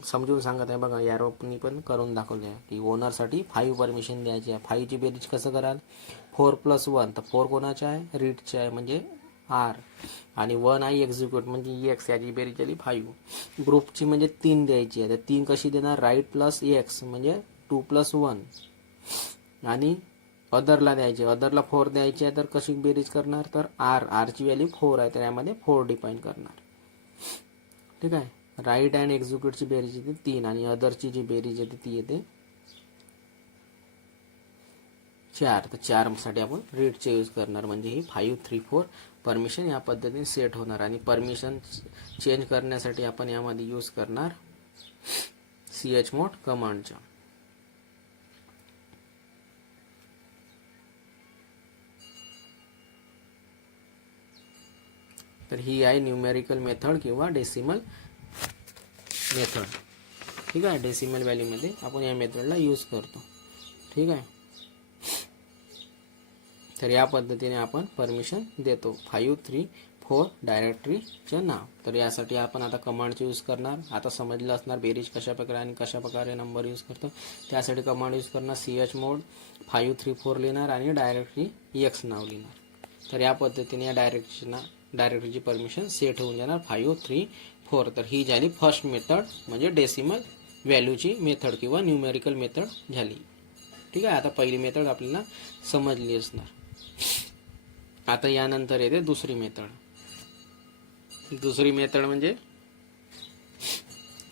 समजून सांगत आहे बघा, यारोपनी पण करून दाखवले आहे की ओनरसाठी 5 परमिशन द्यायची आहे. 5 ची बेरीज कसं कराल, 4 + 1, तर 4 कोणाचे आहे, रीडचे आहे म्हणजे R, आणि 1 आहे एक्झिक्यूट म्हणजे X, याची बेरीज झाली 5. ग्रुपची म्हणजे 3 द्यायची आहे, तर 3 कशी देणार, राईट प्लस X म्हणजे 2 + 1, आणि अदरला द्यायचे, अदरला 4 द्यायची आहे, तर कशी बेरीज करणार, तर R ची व्हॅल्यू 4 आहे, तर यामध्ये 4 डिफाईन करणार. ठीक आहे, राईट अँड एक्झिक्यूटची बेरीज येते 3 आणि अदरची जी बेरीज येते ती येते 4. तर 4 साठी आपण रीडचे यूज करणार, म्हणजे ही 5 3 4 परमिशन या पद्धतीने सेट होणार. आणि परमिशन चेंज करण्यासाठी आपण यामध्ये यूज करणार chmod कमांडचा. तर ही आहे न्यूमेरिकल मेथड किंवा डेसिमल मेथड. ठीक आहे, डेसिमल व्हॅल्यूमध्ये आपण या मेथडला यूज करतो. ठीक आहे, तर या पद्धतीने आपण परमिशन देतो 5, 3, 4 डायरेक्टरीचं नाव. तर यासाठी आपण आता कमांडचे यूज करणार. आता समजलं असणार बेरीज कशा प्रकारे आणि कशा प्रकारे नंबर यूज करतो. त्यासाठी कमांड यूज करणार chmod 5, 3, 4 लिहिणार आणि डायरेक्टरी x नाव लिहिणार. तर या पद्धतीने या डायरेक्टरीची परमिशन सेट होऊन जाणार 5, 3, 4. तर ही झाली फर्स्ट मेथड, म्हणजे डेसिमल व्हॅल्यूची मेथड किंवा न्यूमेरिकल मेथड झाली. ठीक आहे, आता पहिली मेथड आपल्याला समजली असणार. आता यानंतर येते दुसरी मेथड. दुसरी मेथड म्हणजे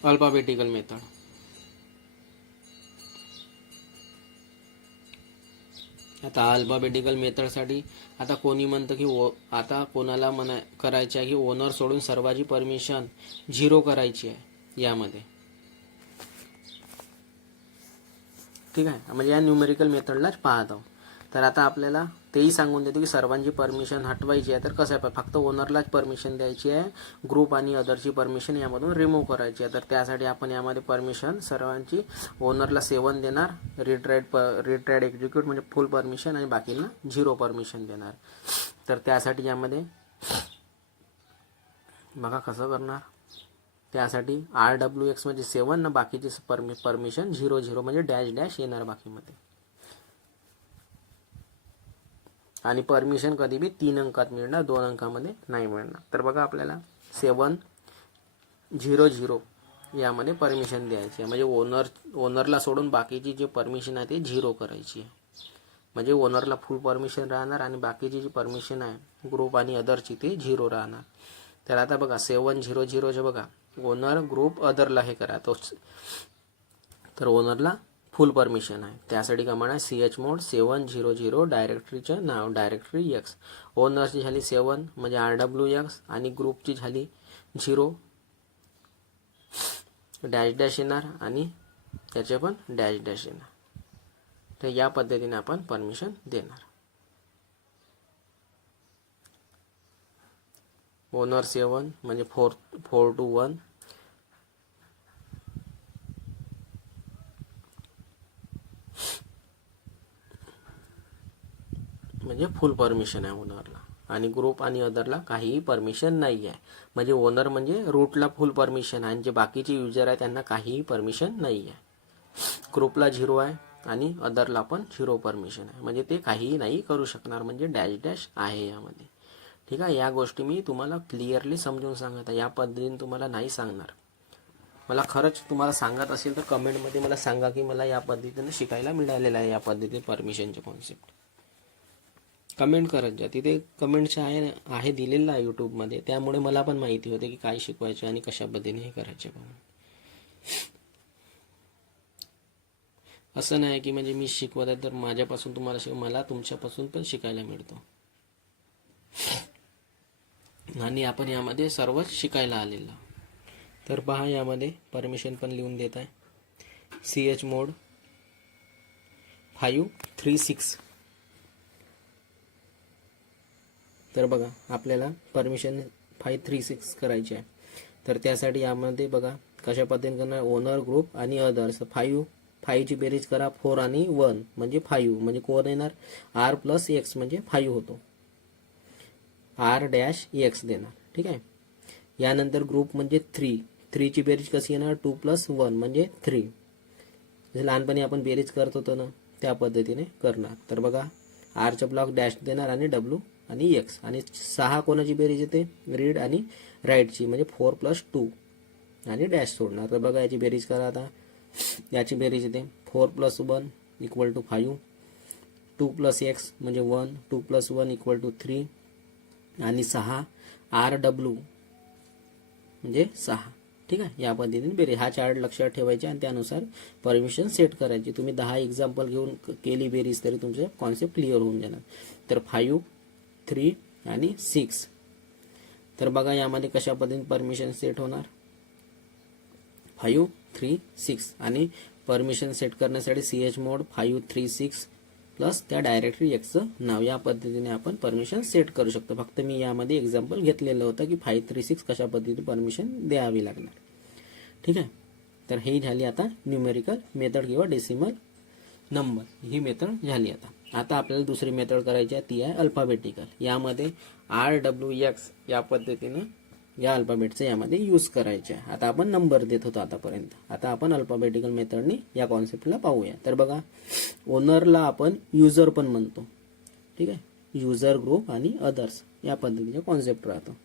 अल्फाबेटिकल मेथड. आता अल्फाबेटिकल मेथडसाठी आता कोणी म्हणतं की आता कोणाला करायचे आहे की ओनर सोडून सर्वांची परमिशन 0 करायची आहे यामध्ये. ठीक आहे, म्हणजे या न्यूमेरिकल मेथडलाच पाहत आहोत. तर आता आपल्याला तेही सांगून देतो की सर्वांची परमिशन हटवायची आहे. तर कसं आहे, फक्त ओनरलाच परमिशन द्यायची आहे, ग्रुप आणि अदरची परमिशन यामधून रिमूव्ह करायची आहे. तर त्यासाठी आपण यामध्ये परमिशन सर्वांची ओनरला 7 देणार, रीड राईट एक्झिक्यूट म्हणजे फुल परमिशन, आणि बाकींना 0 परमिशन देणार. तर त्यासाठी यामध्ये बघा कसं करणार. त्यासाठी RWX म्हणजे 7 ना बाकीची परमिशन 0 म्हणजे डॅश येणार बाकीमध्ये. आणि परमिशन कधी बी 3 अंकात मिळणार, 2 अंकामध्ये नाही मिळणार. तर बघा आपल्याला 7, 0 यामध्ये परमिशन द्यायची आहे. म्हणजे ओनरला सोडून बाकीची जी परमिशन आहे ती 0 करायची आहे. म्हणजे ओनरला फुल परमिशन राहणार आणि बाकीची जी परमिशन आहे ग्रुप आणि अदरची ती 0 राहणार. तर आता बघा 7, 0 बघा ओनर ग्रुप अदरला हे करा, तर ओनरला फुल परमिशन आहे. त्यासाठी कमांड आहे chmod 700 डायरेक्टरीचं नाव डायरेक्टरी x. ओनरची झाली 7 म्हणजे RWX आणि ग्रुपची झाली 0, डॅश येणार आणि त्याचे पण डॅश येणार. तर या पद्धतीने आपण परमिशन देणार. ओनर 7 म्हणजे 4 to 1, म्हणजे फुल परमिशन आहे ओनरला, आणि ग्रुप आणि अदरला काहीही परमिशन नाही आहे. म्हणजे ओनर म्हणजे रूटला फुल परमिशन आहे आणि जे बाकीचे युजर आहे त्यांना काहीही परमिशन नाही आहे. ग्रुपला 0 आहे आणि अदरला पण 0 परमिशन आहे, म्हणजे ते काहीही नाही करू शकणार, म्हणजे डॅश आहे यामध्ये. ठीक आहे, या गोष्टी मी तुम्हाला क्लिअरली समजून सांगत आहे. या पद्धतीने तुम्हाला नाही सांगणार. मला खरंच तुम्हाला सांगत असेल तर कमेंटमध्ये मला सांगा की मला या पद्धतीने शिकायला मिळालेलं आहे, या पद्धतीने परमिशनचे कॉन्सेप्ट. कमेंट करत जा, तिथे कमेंटचे आहे दिलेलं आहे यूट्यूबमध्ये. त्यामुळे मला पण माहिती होते की काय शिकवायचे आणि कशा पद्धतीने हे करायचे. असं नाही की म्हणजे मी शिकवत आहे तर माझ्यापासून तुम्हाला मला तुमच्यापासून पण शिकायला मिळतो, आणि आपण यामध्ये सर्वच शिकायला आलेलं. तर पहा यामध्ये परमिशन पण लिहून देत आहे chmod 5, 3, 6. तर बघा आपल्याला परमिशन 5, 3, 6 करायची आहे. तर त्यासाठी यामध्ये बघा कशा पद्धतीने करणार. ओनर ग्रुप आणि अदर्स 5 ची बेरीज करा, 4 आणि 1 म्हणजे 5, म्हणजे कोण येणार R + X म्हणजे 5 होतो, R-X देणार. ठीक आहे, यानंतर ग्रुप म्हणजे 3 ची बेरीज कशी येणार 2 + 1 म्हणजे 3. जसे लहानपणी आपण बेरीज करत होतो ना त्या पद्धतीने करणार. तर बघा आरचा ब्लॉक डॅश देणार आणि W आणि X, आणि 6 कोणाची बेरीज येते रीड आणि राईटची, म्हणजे 4 + 2 आणि डॅश सोडणार. तर बघा याची बेरीज करा. आता याची बेरीज येते 4 + 1 = 5, 2 + X म्हणजे 1, 2 + 1 = 3 आणि 6 RW म्हणजे 6. ठीक आहे, या पद्धतीने बेरीज हा चार्ट लक्षात ठेवायचे आणि त्यानुसार परमिशन सेट करायची. तुम्ही 10 एक्झाम्पल घेऊन केली बेरीज तरी तुमचे कॉन्सेप्ट क्लिअर होऊन जाणार. तर 5, 3 आणि 6. तर बघा यामध्ये कशा पद्धतीने परमिशन सेट होणार 5, 3, 6. आणि परमिशन सेट करण्यासाठी chmod 5, 3, 6 प्लस त्या डायरेक्टरी एक्सचं नाव, या पद्धतीने आपण परमिशन सेट करू शकतो. फक्त मी यामध्ये एक्झाम्पल घेतलेलं होतं की 536 कशा पद्धतीने परमिशन द्यावी लागणार. ठीक आहे. तर ही झाली आता न्यूमेरिकल मेथड किंवा डेसिमल नंबर ही मेथड झाली. आता आपल्याला दुसरी मेथड करायची आहे, ती आहे अल्फाबेटिकल. यामध्ये RWX या पद्धतीने या अल्फाबेटचं यामध्ये यूज करायचे आहे. आता आपण नंबर देत होतो आतापर्यंत. आता आपण अल्फाबेटिकल मेथडनी या कॉन्सेप्टला पाहूया. तर बघा, ओनरला आपण युजर पण म्हणतो. ठीक आहे. युजर, ग्रुप आणि अदर्स या पद्धतीचा कॉन्सेप्ट राहतो.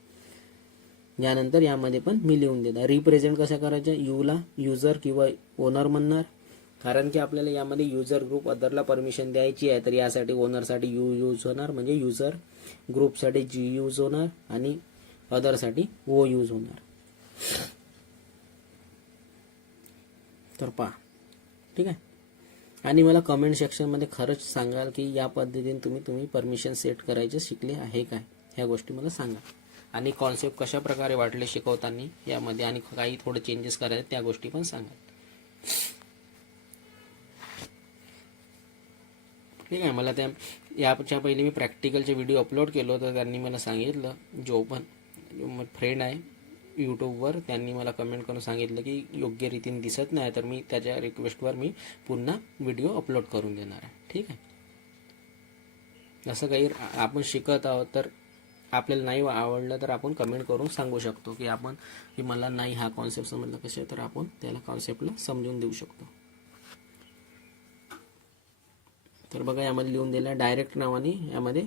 यानंतर यामध्ये पण मी लिहून देणार. रिप्रेझेंट कशा करायच्या, यूला युजर किंवा ओनर म्हणणार, कारण की आपल्याला यामध्ये युजर, ग्रुप, अदरला परमिशन द्यायची आहे. तर यासाठी ओनरसाठी यू यूज होणार म्हणजे युजर, ग्रुपसाठी जी यूज होणार आणि अदरसाठी ओ यूज होणार. तर पहा. ठीक आहे. आणि मला कमेंट सेक्शनमध्ये खरंच सांगाल की या पद्धतीने तुम्ही परमिशन सेट करायचे शिकले आहे काय, ह्या गोष्टी मला सांगा. आणि कॉन्सेप्ट कशा प्रकारे वाटले शिकवताना यामध्ये, आणि काही थोडे चेंजेस करायचे त्या गोष्टी पण सांगा. ठीक आहे. मला त्या याच्या पहिले मी प्रॅक्टिकलचे व्हिडिओ अपलोड केलं होतं. त्यांनी मला सांगितलं, जो पण फ्रेंड आहे यूट्यूबवर, त्यांनी मला कमेंट करून सांगितलं की योग्य रीतीने दिसत नाही, तर मी त्याच्या रिक्वेस्टवर मी पुन्हा व्हिडिओ अपलोड करून देणार आहे. ठीक आहे. असं काही आपण शिकत आहोत, तर आपल्याला नाही आवडलं तर आपण कमेंट करून सांगू शकतो की मला नाही हा कॉन्सेप्ट समजला कसे, तर आपण त्याला कॉन्सेप्टला समजून देऊ शकतो. तर बघा, यामध्ये लिहून दिलं आहे डायरेक्ट नावाने यामध्ये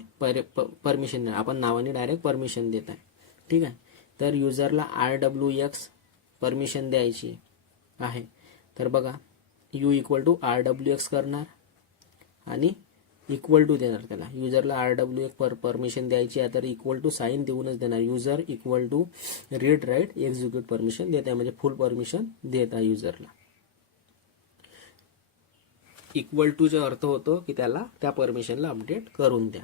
परमिशन, आपण नावाने डायरेक्ट परमिशन देत आहे. ठीक आहे. तर युजरला RWX परमिशन द्यायची आहे. तर बघा, यू इक्वल टू RWX करणार आणि इक्वल टू देणार. त्याला युजरला RWX परमिशन द्यायची आहे, तर इक्वल टू साईन देऊनच देणार. User equal to read, write, execute permission देत आहे, म्हणजे फुल परमिशन देत आहे युजरला. इक्वल टूचा अर्थ होतो की त्याला त्या परमिशनला अपडेट करून द्या.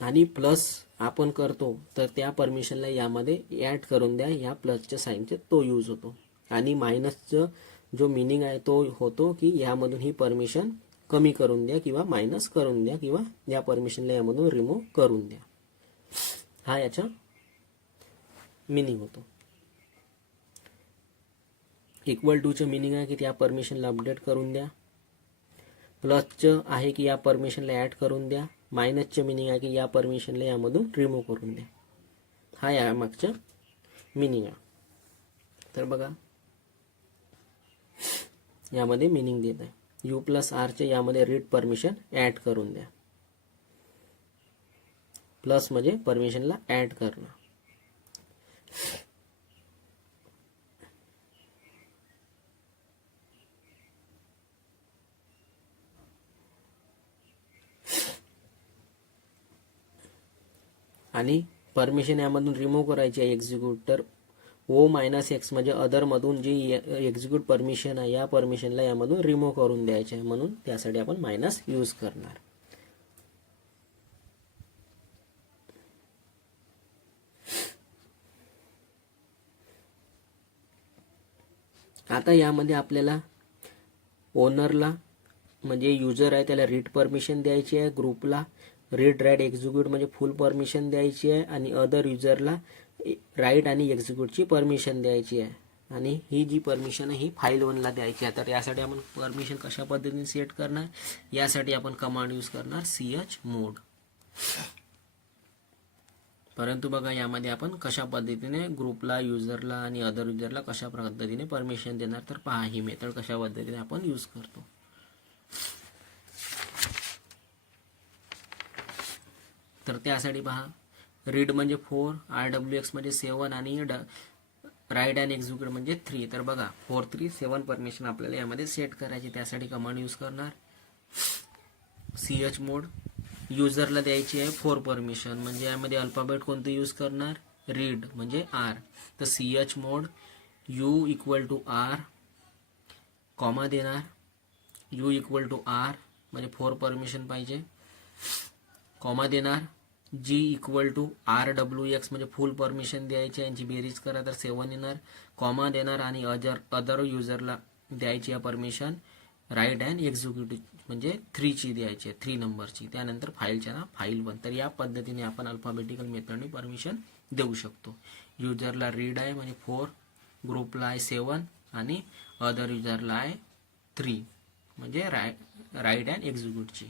आणि प्लस आपण करतो तर त्या परमिशनला यामध्ये ऍड करून द्या, या प्लसच्या साईनचे तो यूज होतो. आणि मायनसचं जो मिनिंग आहे तो होतो की यामधून ही परमिशन कमी करून द्या किंवा मायनस करून द्या किंवा या परमिशनला यामधून रिमूव्ह करून द्या, हा याचा मिनिंग होतो. इक्वल टूचं मिनिंग आहे की त्या परमिशनला अपडेट करून द्या. प्लसचं आहे की या परमिशनला ऍड करून द्या. मायनसचं मिनिंग आहे की या परमिशनला यामधून रिमूव्ह करून द्या, हा या मागचं मिनिंग आहे. तर बघा, यामध्ये मिनिंग देत आहे. यू प्लस आरचे यामध्ये रीड परमिशन ऍड करून द्या. प्लस म्हणजे परमिशनला ऍड करणं. आणि परमिशन यामधून रिमूव्ह करायची आहे एक्झिक्यूट. तर ओ मायनस एक्स म्हणजे अदरमधून जी एक्झिक्यूट परमिशन आहे या परमिशनला यामधून रिमूव्ह करून द्यायचे आहे, म्हणून त्यासाठी आपण मायनस यूज करणार. आता यामध्ये आपल्याला ओनरला म्हणजे युजर आहे त्याला रीड परमिशन द्यायची आहे, ग्रुपला रीड, राईट, एक्झिक्यूट म्हणजे फुल परमिशन द्यायची आहे, आणि अदर युजरला राईट आणि एक्झिक्यूटची परमिशन द्यायची आहे. आणि ही जी परमिशन आहे ही फाईल 1ला द्यायची आहे. तर यासाठी आपण परमिशन कशा पद्धतीने सेट करणार, यासाठी आपण कमांड यूज करणार chmod. परंतु बघा, यामध्ये आपण कशा पद्धतीने ग्रुपला, युजरला आणि अदर युजरला कशा पद्धतीने परमिशन देणार, तर पहा ही मेथड कशा पद्धतीने आपण यूज करतो. तर त्यासाठी पहा, रीड म्हणजे 4, RWX म्हणजे 7 आणि राईट आणि एक्झिक्यूट म्हणजे 3. तर बघा 4, 3, 7 परमिशन आपल्याला यामध्ये सेट करायची. त्यासाठी कमांड यूज करणार chmod. युजरला द्यायची आहे 4 परमिशन, म्हणजे यामध्ये अल्फाबेट कोणतं यूज करणार, रीड म्हणजे R. तर chmod U equal to R, comma देणार, U इक्वल टू R म्हणजे 4 परमिशन पाहिजे, कॉमा देणार, G इक्वल टू RWX म्हणजे फुल परमिशन द्यायची, यांची बेरीज करा तर 7 येणार, कॉमा देणार आणि अदर युजरला द्यायची आहे परमिशन राईट अँड एक्झिक्युटिव्ह म्हणजे 3 ची द्यायची आहे, 3 नंबरची. त्यानंतर फाईलच्या नाव फाईल 1. तर या पद्धतीने आपण अल्फाबेटिकल मेथडने परमिशन देऊ शकतो. युजरला रीड आहे म्हणजे 4, ग्रुपला आहे 7 आणि अदर युजरला आहे 3 म्हणजे राईट अँड एक्झिक्यूटची.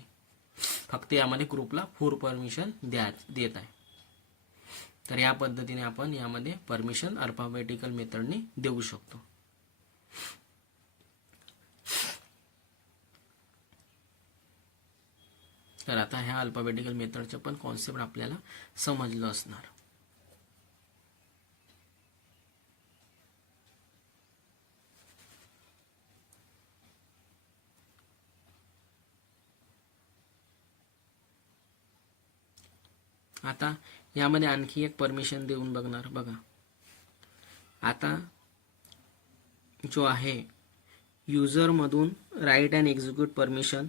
फक्त यामध्ये ग्रुपला 4 परमिशन देत आहे. तर या पद्धतीने आपण यामध्ये परमिशन अल्फाबेटिकल मेथडने देऊ शकतो. तर आता ह्या अल्फाबेटिकल मेथडचं पण कॉन्सेप्ट आपल्याला समजलं असणार. आता यामध्ये आणखी एक परमिशन देऊन बघणार. बघा आता जो आहे युजरमधून write and execute permission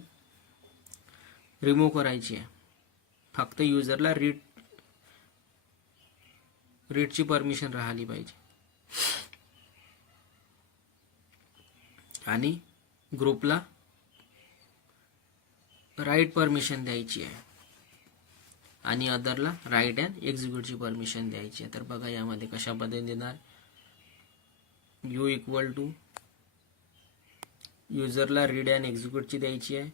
remove करायची आहे. फक्त युजरला रीडची परमिशन राहिली पाहिजे आणि ग्रुपला राईट परमिशन द्यायची आहे आणि अदरला राईट अँड एक्झिक्यूटची परमिशन द्यायची आहे. तर बघा यामध्ये कशा पद्धतीने देणार. यू इक्वल टू युजरला रीड अँड एक्झिक्यूटची द्यायची आहे,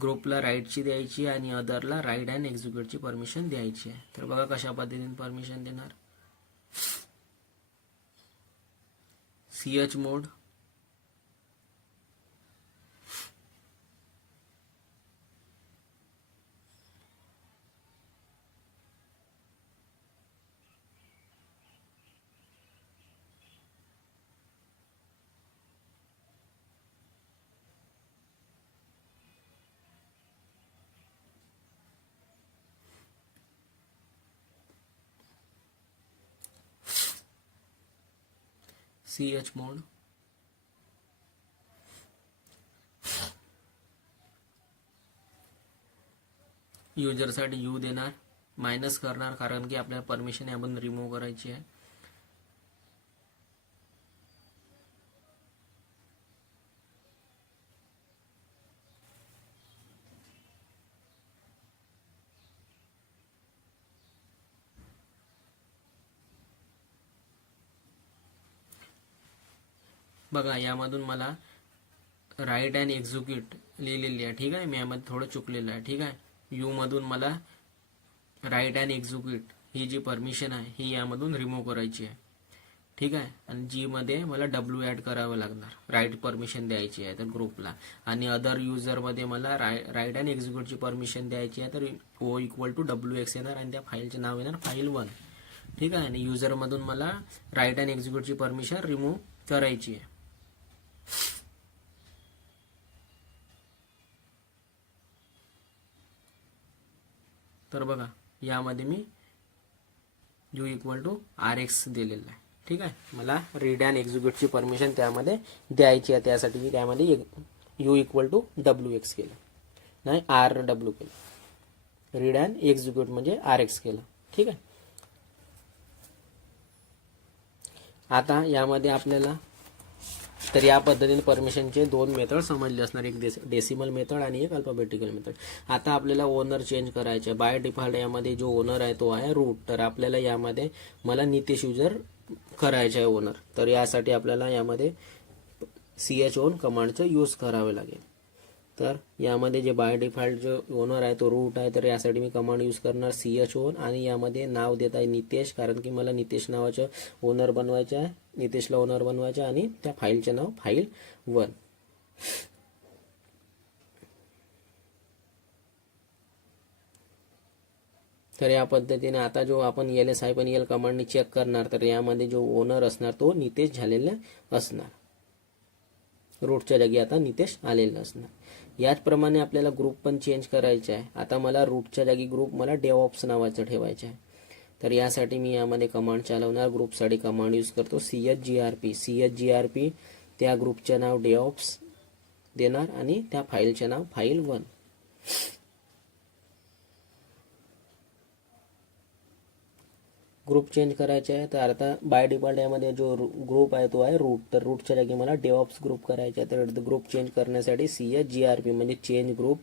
ग्रुपला राईटची द्यायची आणि अदरला राईट अँड एक्झिक्यूटची परमिशन द्यायची आहे. तर बघा कशा पद्धतीने परमिशन देणार. chmod युजरसाठी यू देणार, मायनस करणार कारण की आपल्याला परमिशन यामधून रिमूव्ह करायची आहे. बघा यामधून मला राईट अँड एक्झिक्यूट लिहिलेली आहे. ठीक आहे, मी यामध्ये थोडं चुकलेलं आहे. ठीक आहे, यू मधून मला राईट अँड एक्झिक्यूट ही जी परमिशन आहे ही यामधून रिमूव्ह करायची आहे. ठीक आहे, आणि जी मध्ये मला डब्ल्यू ऍड करावं लागणार, राईट परमिशन द्यायची आहे तर ग्रुपला, आणि अदर युजर मध्ये मला राईट अँड एक्झिक्यूटची परमिशन द्यायची आहे तर ओ इक्वल टू WX येणार आणि त्या फाईलचे नाव येणार फाईल 1. ठीक आहे, आणि युजर मधून मला राईट अँड एक्झिक्यूटची परमिशन रिमूव्ह करायची आहे. तर बघा यामध्ये मी यू इक्वल टू RX दिलेलं आहे. ठीक आहे, मला रीड अँड एक्झिक्यूटची परमिशन त्यामध्ये द्यायची आहे, त्यासाठी मी त्यामध्ये यू इक्वल टू WX केलं, नाही RW केलं. रीड अँड एक्झिक्यूट म्हणजे RX केलं. ठीक आहे, आता यामध्ये आपल्याला तर या पद्धतीने परमिशनचे 2 मेथड समजले असणार, एक डेसिमल मेथड आणि एक अल्फाबेटिकल मेथड. आता आपल्याला ओनर चेंज करायचे. बाय डिफॉल्ट यामध्ये जो ओनर आहे तो आहे रूट. तर आपल्याला यामध्ये मला नितेश युजर करायचे आहे ओनर. तर यासाठी आपल्याला यामध्ये chown कमांडचा यूज करावे लागेल. तर यामध्ये जे बाय डिफॉल्ट जो ओनर आहे तो रूट आहे, तर यासाठी मी कमांड यूज करणार chown आणि यामध्ये नाव देत आहे नितेश, कारण की मला नितेश नावाचं ओनर बनवायचं आहे, नितेशला ओनर बनवायचं आणि त्या फाईलचे नाव फाईल 1. तर या पद्धतीने आता जो आपण ls-l कमांडने चेक करणार, तर यामध्ये जो ओनर असणार तो नितेश झालेला असणार, रूटच्या जागी आता नितेश आलेला असणार. याचप्रमाणे आपल्याला ग्रुप पण चेंज करायचा आहे. आता मला रूटच्या जागी ग्रुप मला डेव्हऑप्स नावाचं ठेवायचं आहे. तर यासाठी मी यामध्ये कमांड चालवणार. ग्रुपसाठी कमांड यूज करतो chgrp. त्या ग्रुपचे नाव डेव्हऑप्स देणार आणि त्या फाईलचे नाव फाईल 1. ग्रुप चेंज करायचे आहे. तर आता बाय डिफॉल्ट यामध्ये जो ग्रुप आहे तो आहे रूट. तर रूटच्या जागी मला डेव्हऑप्स ग्रुप करायचे आहे. तर ग्रुप चेंज करण्यासाठी CHGRP म्हणजे चेंज ग्रुप,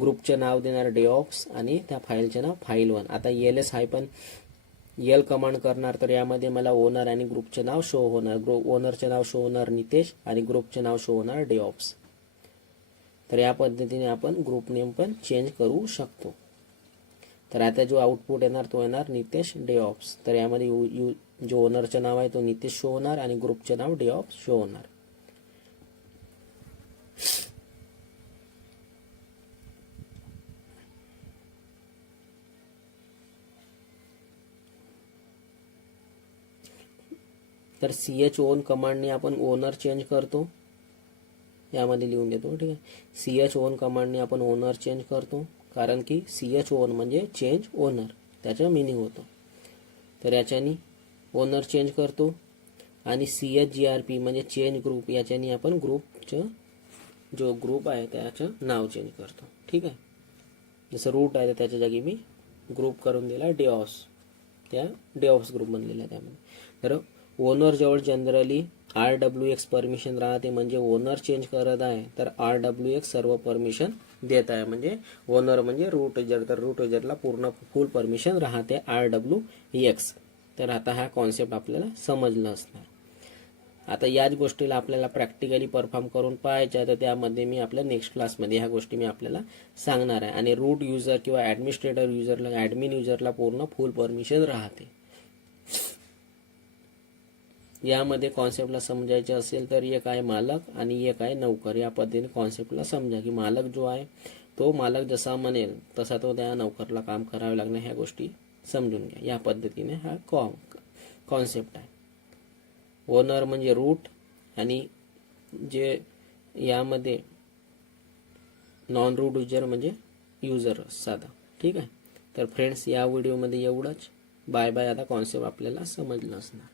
ग्रुपचे नाव देणार डेव्हऑप्स आणि त्या फाईलचे नाव file1. आता ls-l कमांड करणार. तर यामध्ये मला ओनर आणि ग्रुपचे नाव शो होणार. ओनरचे नाव शो होणार नितेश आणि ग्रुपचे नाव शो होणार डेव्हऑप्स. तर या पद्धतीने आपण ग्रुप नेम पण चेंज करू शकतो. तर आता जो आउटपुट येणार तो येणार नितेश डेव्हऑप्स. तर यामध्ये जो ओनरचे नाव आहे तो नितेश शो होणार आणि ग्रुपचे नाव डेव्हऑप्स शो होणार. तर CHON कमांडने आपण ओनर चेंज करतो. यामध्ये लिहून देतो. ठीक आहे. CHON कमांडने आपण ओनर चेंज करतो, कारण की CHON म्हणजे चेंज ओनर, त्याचं मिनिंग होतं. तर याच्यानी ओनर चेंज करतो. आणि CHGRP म्हणजे चेंज ग्रुप, याच्यानी आपण ग्रुपचं जो ग्रुप आहे त्याचं नाव चेंज करतो. ठीक आहे. जसं रूट आहे तर त्याच्या जागी मी ग्रुप करून दिला डेव्हऑप्स. त्या डेव्हऑप्स ग्रुप बनलेला आहे त्यामध्ये. तर ओनर जवळ जनरली RWX परमिशन राहते, म्हणजे ओनर चेंज करत आहे तर RWX सर्व परमिशन देत आहे. म्हणजे ओनर म्हणजे रूट युजर, तर रूट युजरला पूर्ण फुल परमिशन राहते RWX. तर आता हा कॉन्सेप्ट आपल्याला समजला असणार. आता याच गोष्टीला आपल्याला प्रॅक्टिकली परफॉर्म करून पाहायचं, तर त्यामध्ये मी आपल्या नेक्स्ट क्लासमध्ये ह्या गोष्टी मी आपल्याला सांगणार आहे. आणि रूट युजर किंवा ॲडमिनिस्ट्रेटर युजरला, ॲडमिन युजरला पूर्ण फुल परमिशन राहते. यामध्ये कॉन्सेप्टला समजायचे असेल तर एक आहे मालक आणि एक आहे नौकर. या पद्धतीने कॉन्सेप्टला समजा की मालक जो आहे तो मालक जसा म्हणेल तसा तो त्या नौकरला काम करावे लागणे, ह्या गोष्टी समजून घ्या. या पद्धतीने हा कॉन्सेप्ट आहे. ओनर म्हणजे रूट आणि जे यामध्ये नॉन रूट युजर म्हणजे युजर साधा. ठीक आहे. तर फ्रेंड्स, या व्हिडिओमध्ये एवढंच. Bye bye. आता कॉन्सेप्ट आपल्याला समजलं असणार.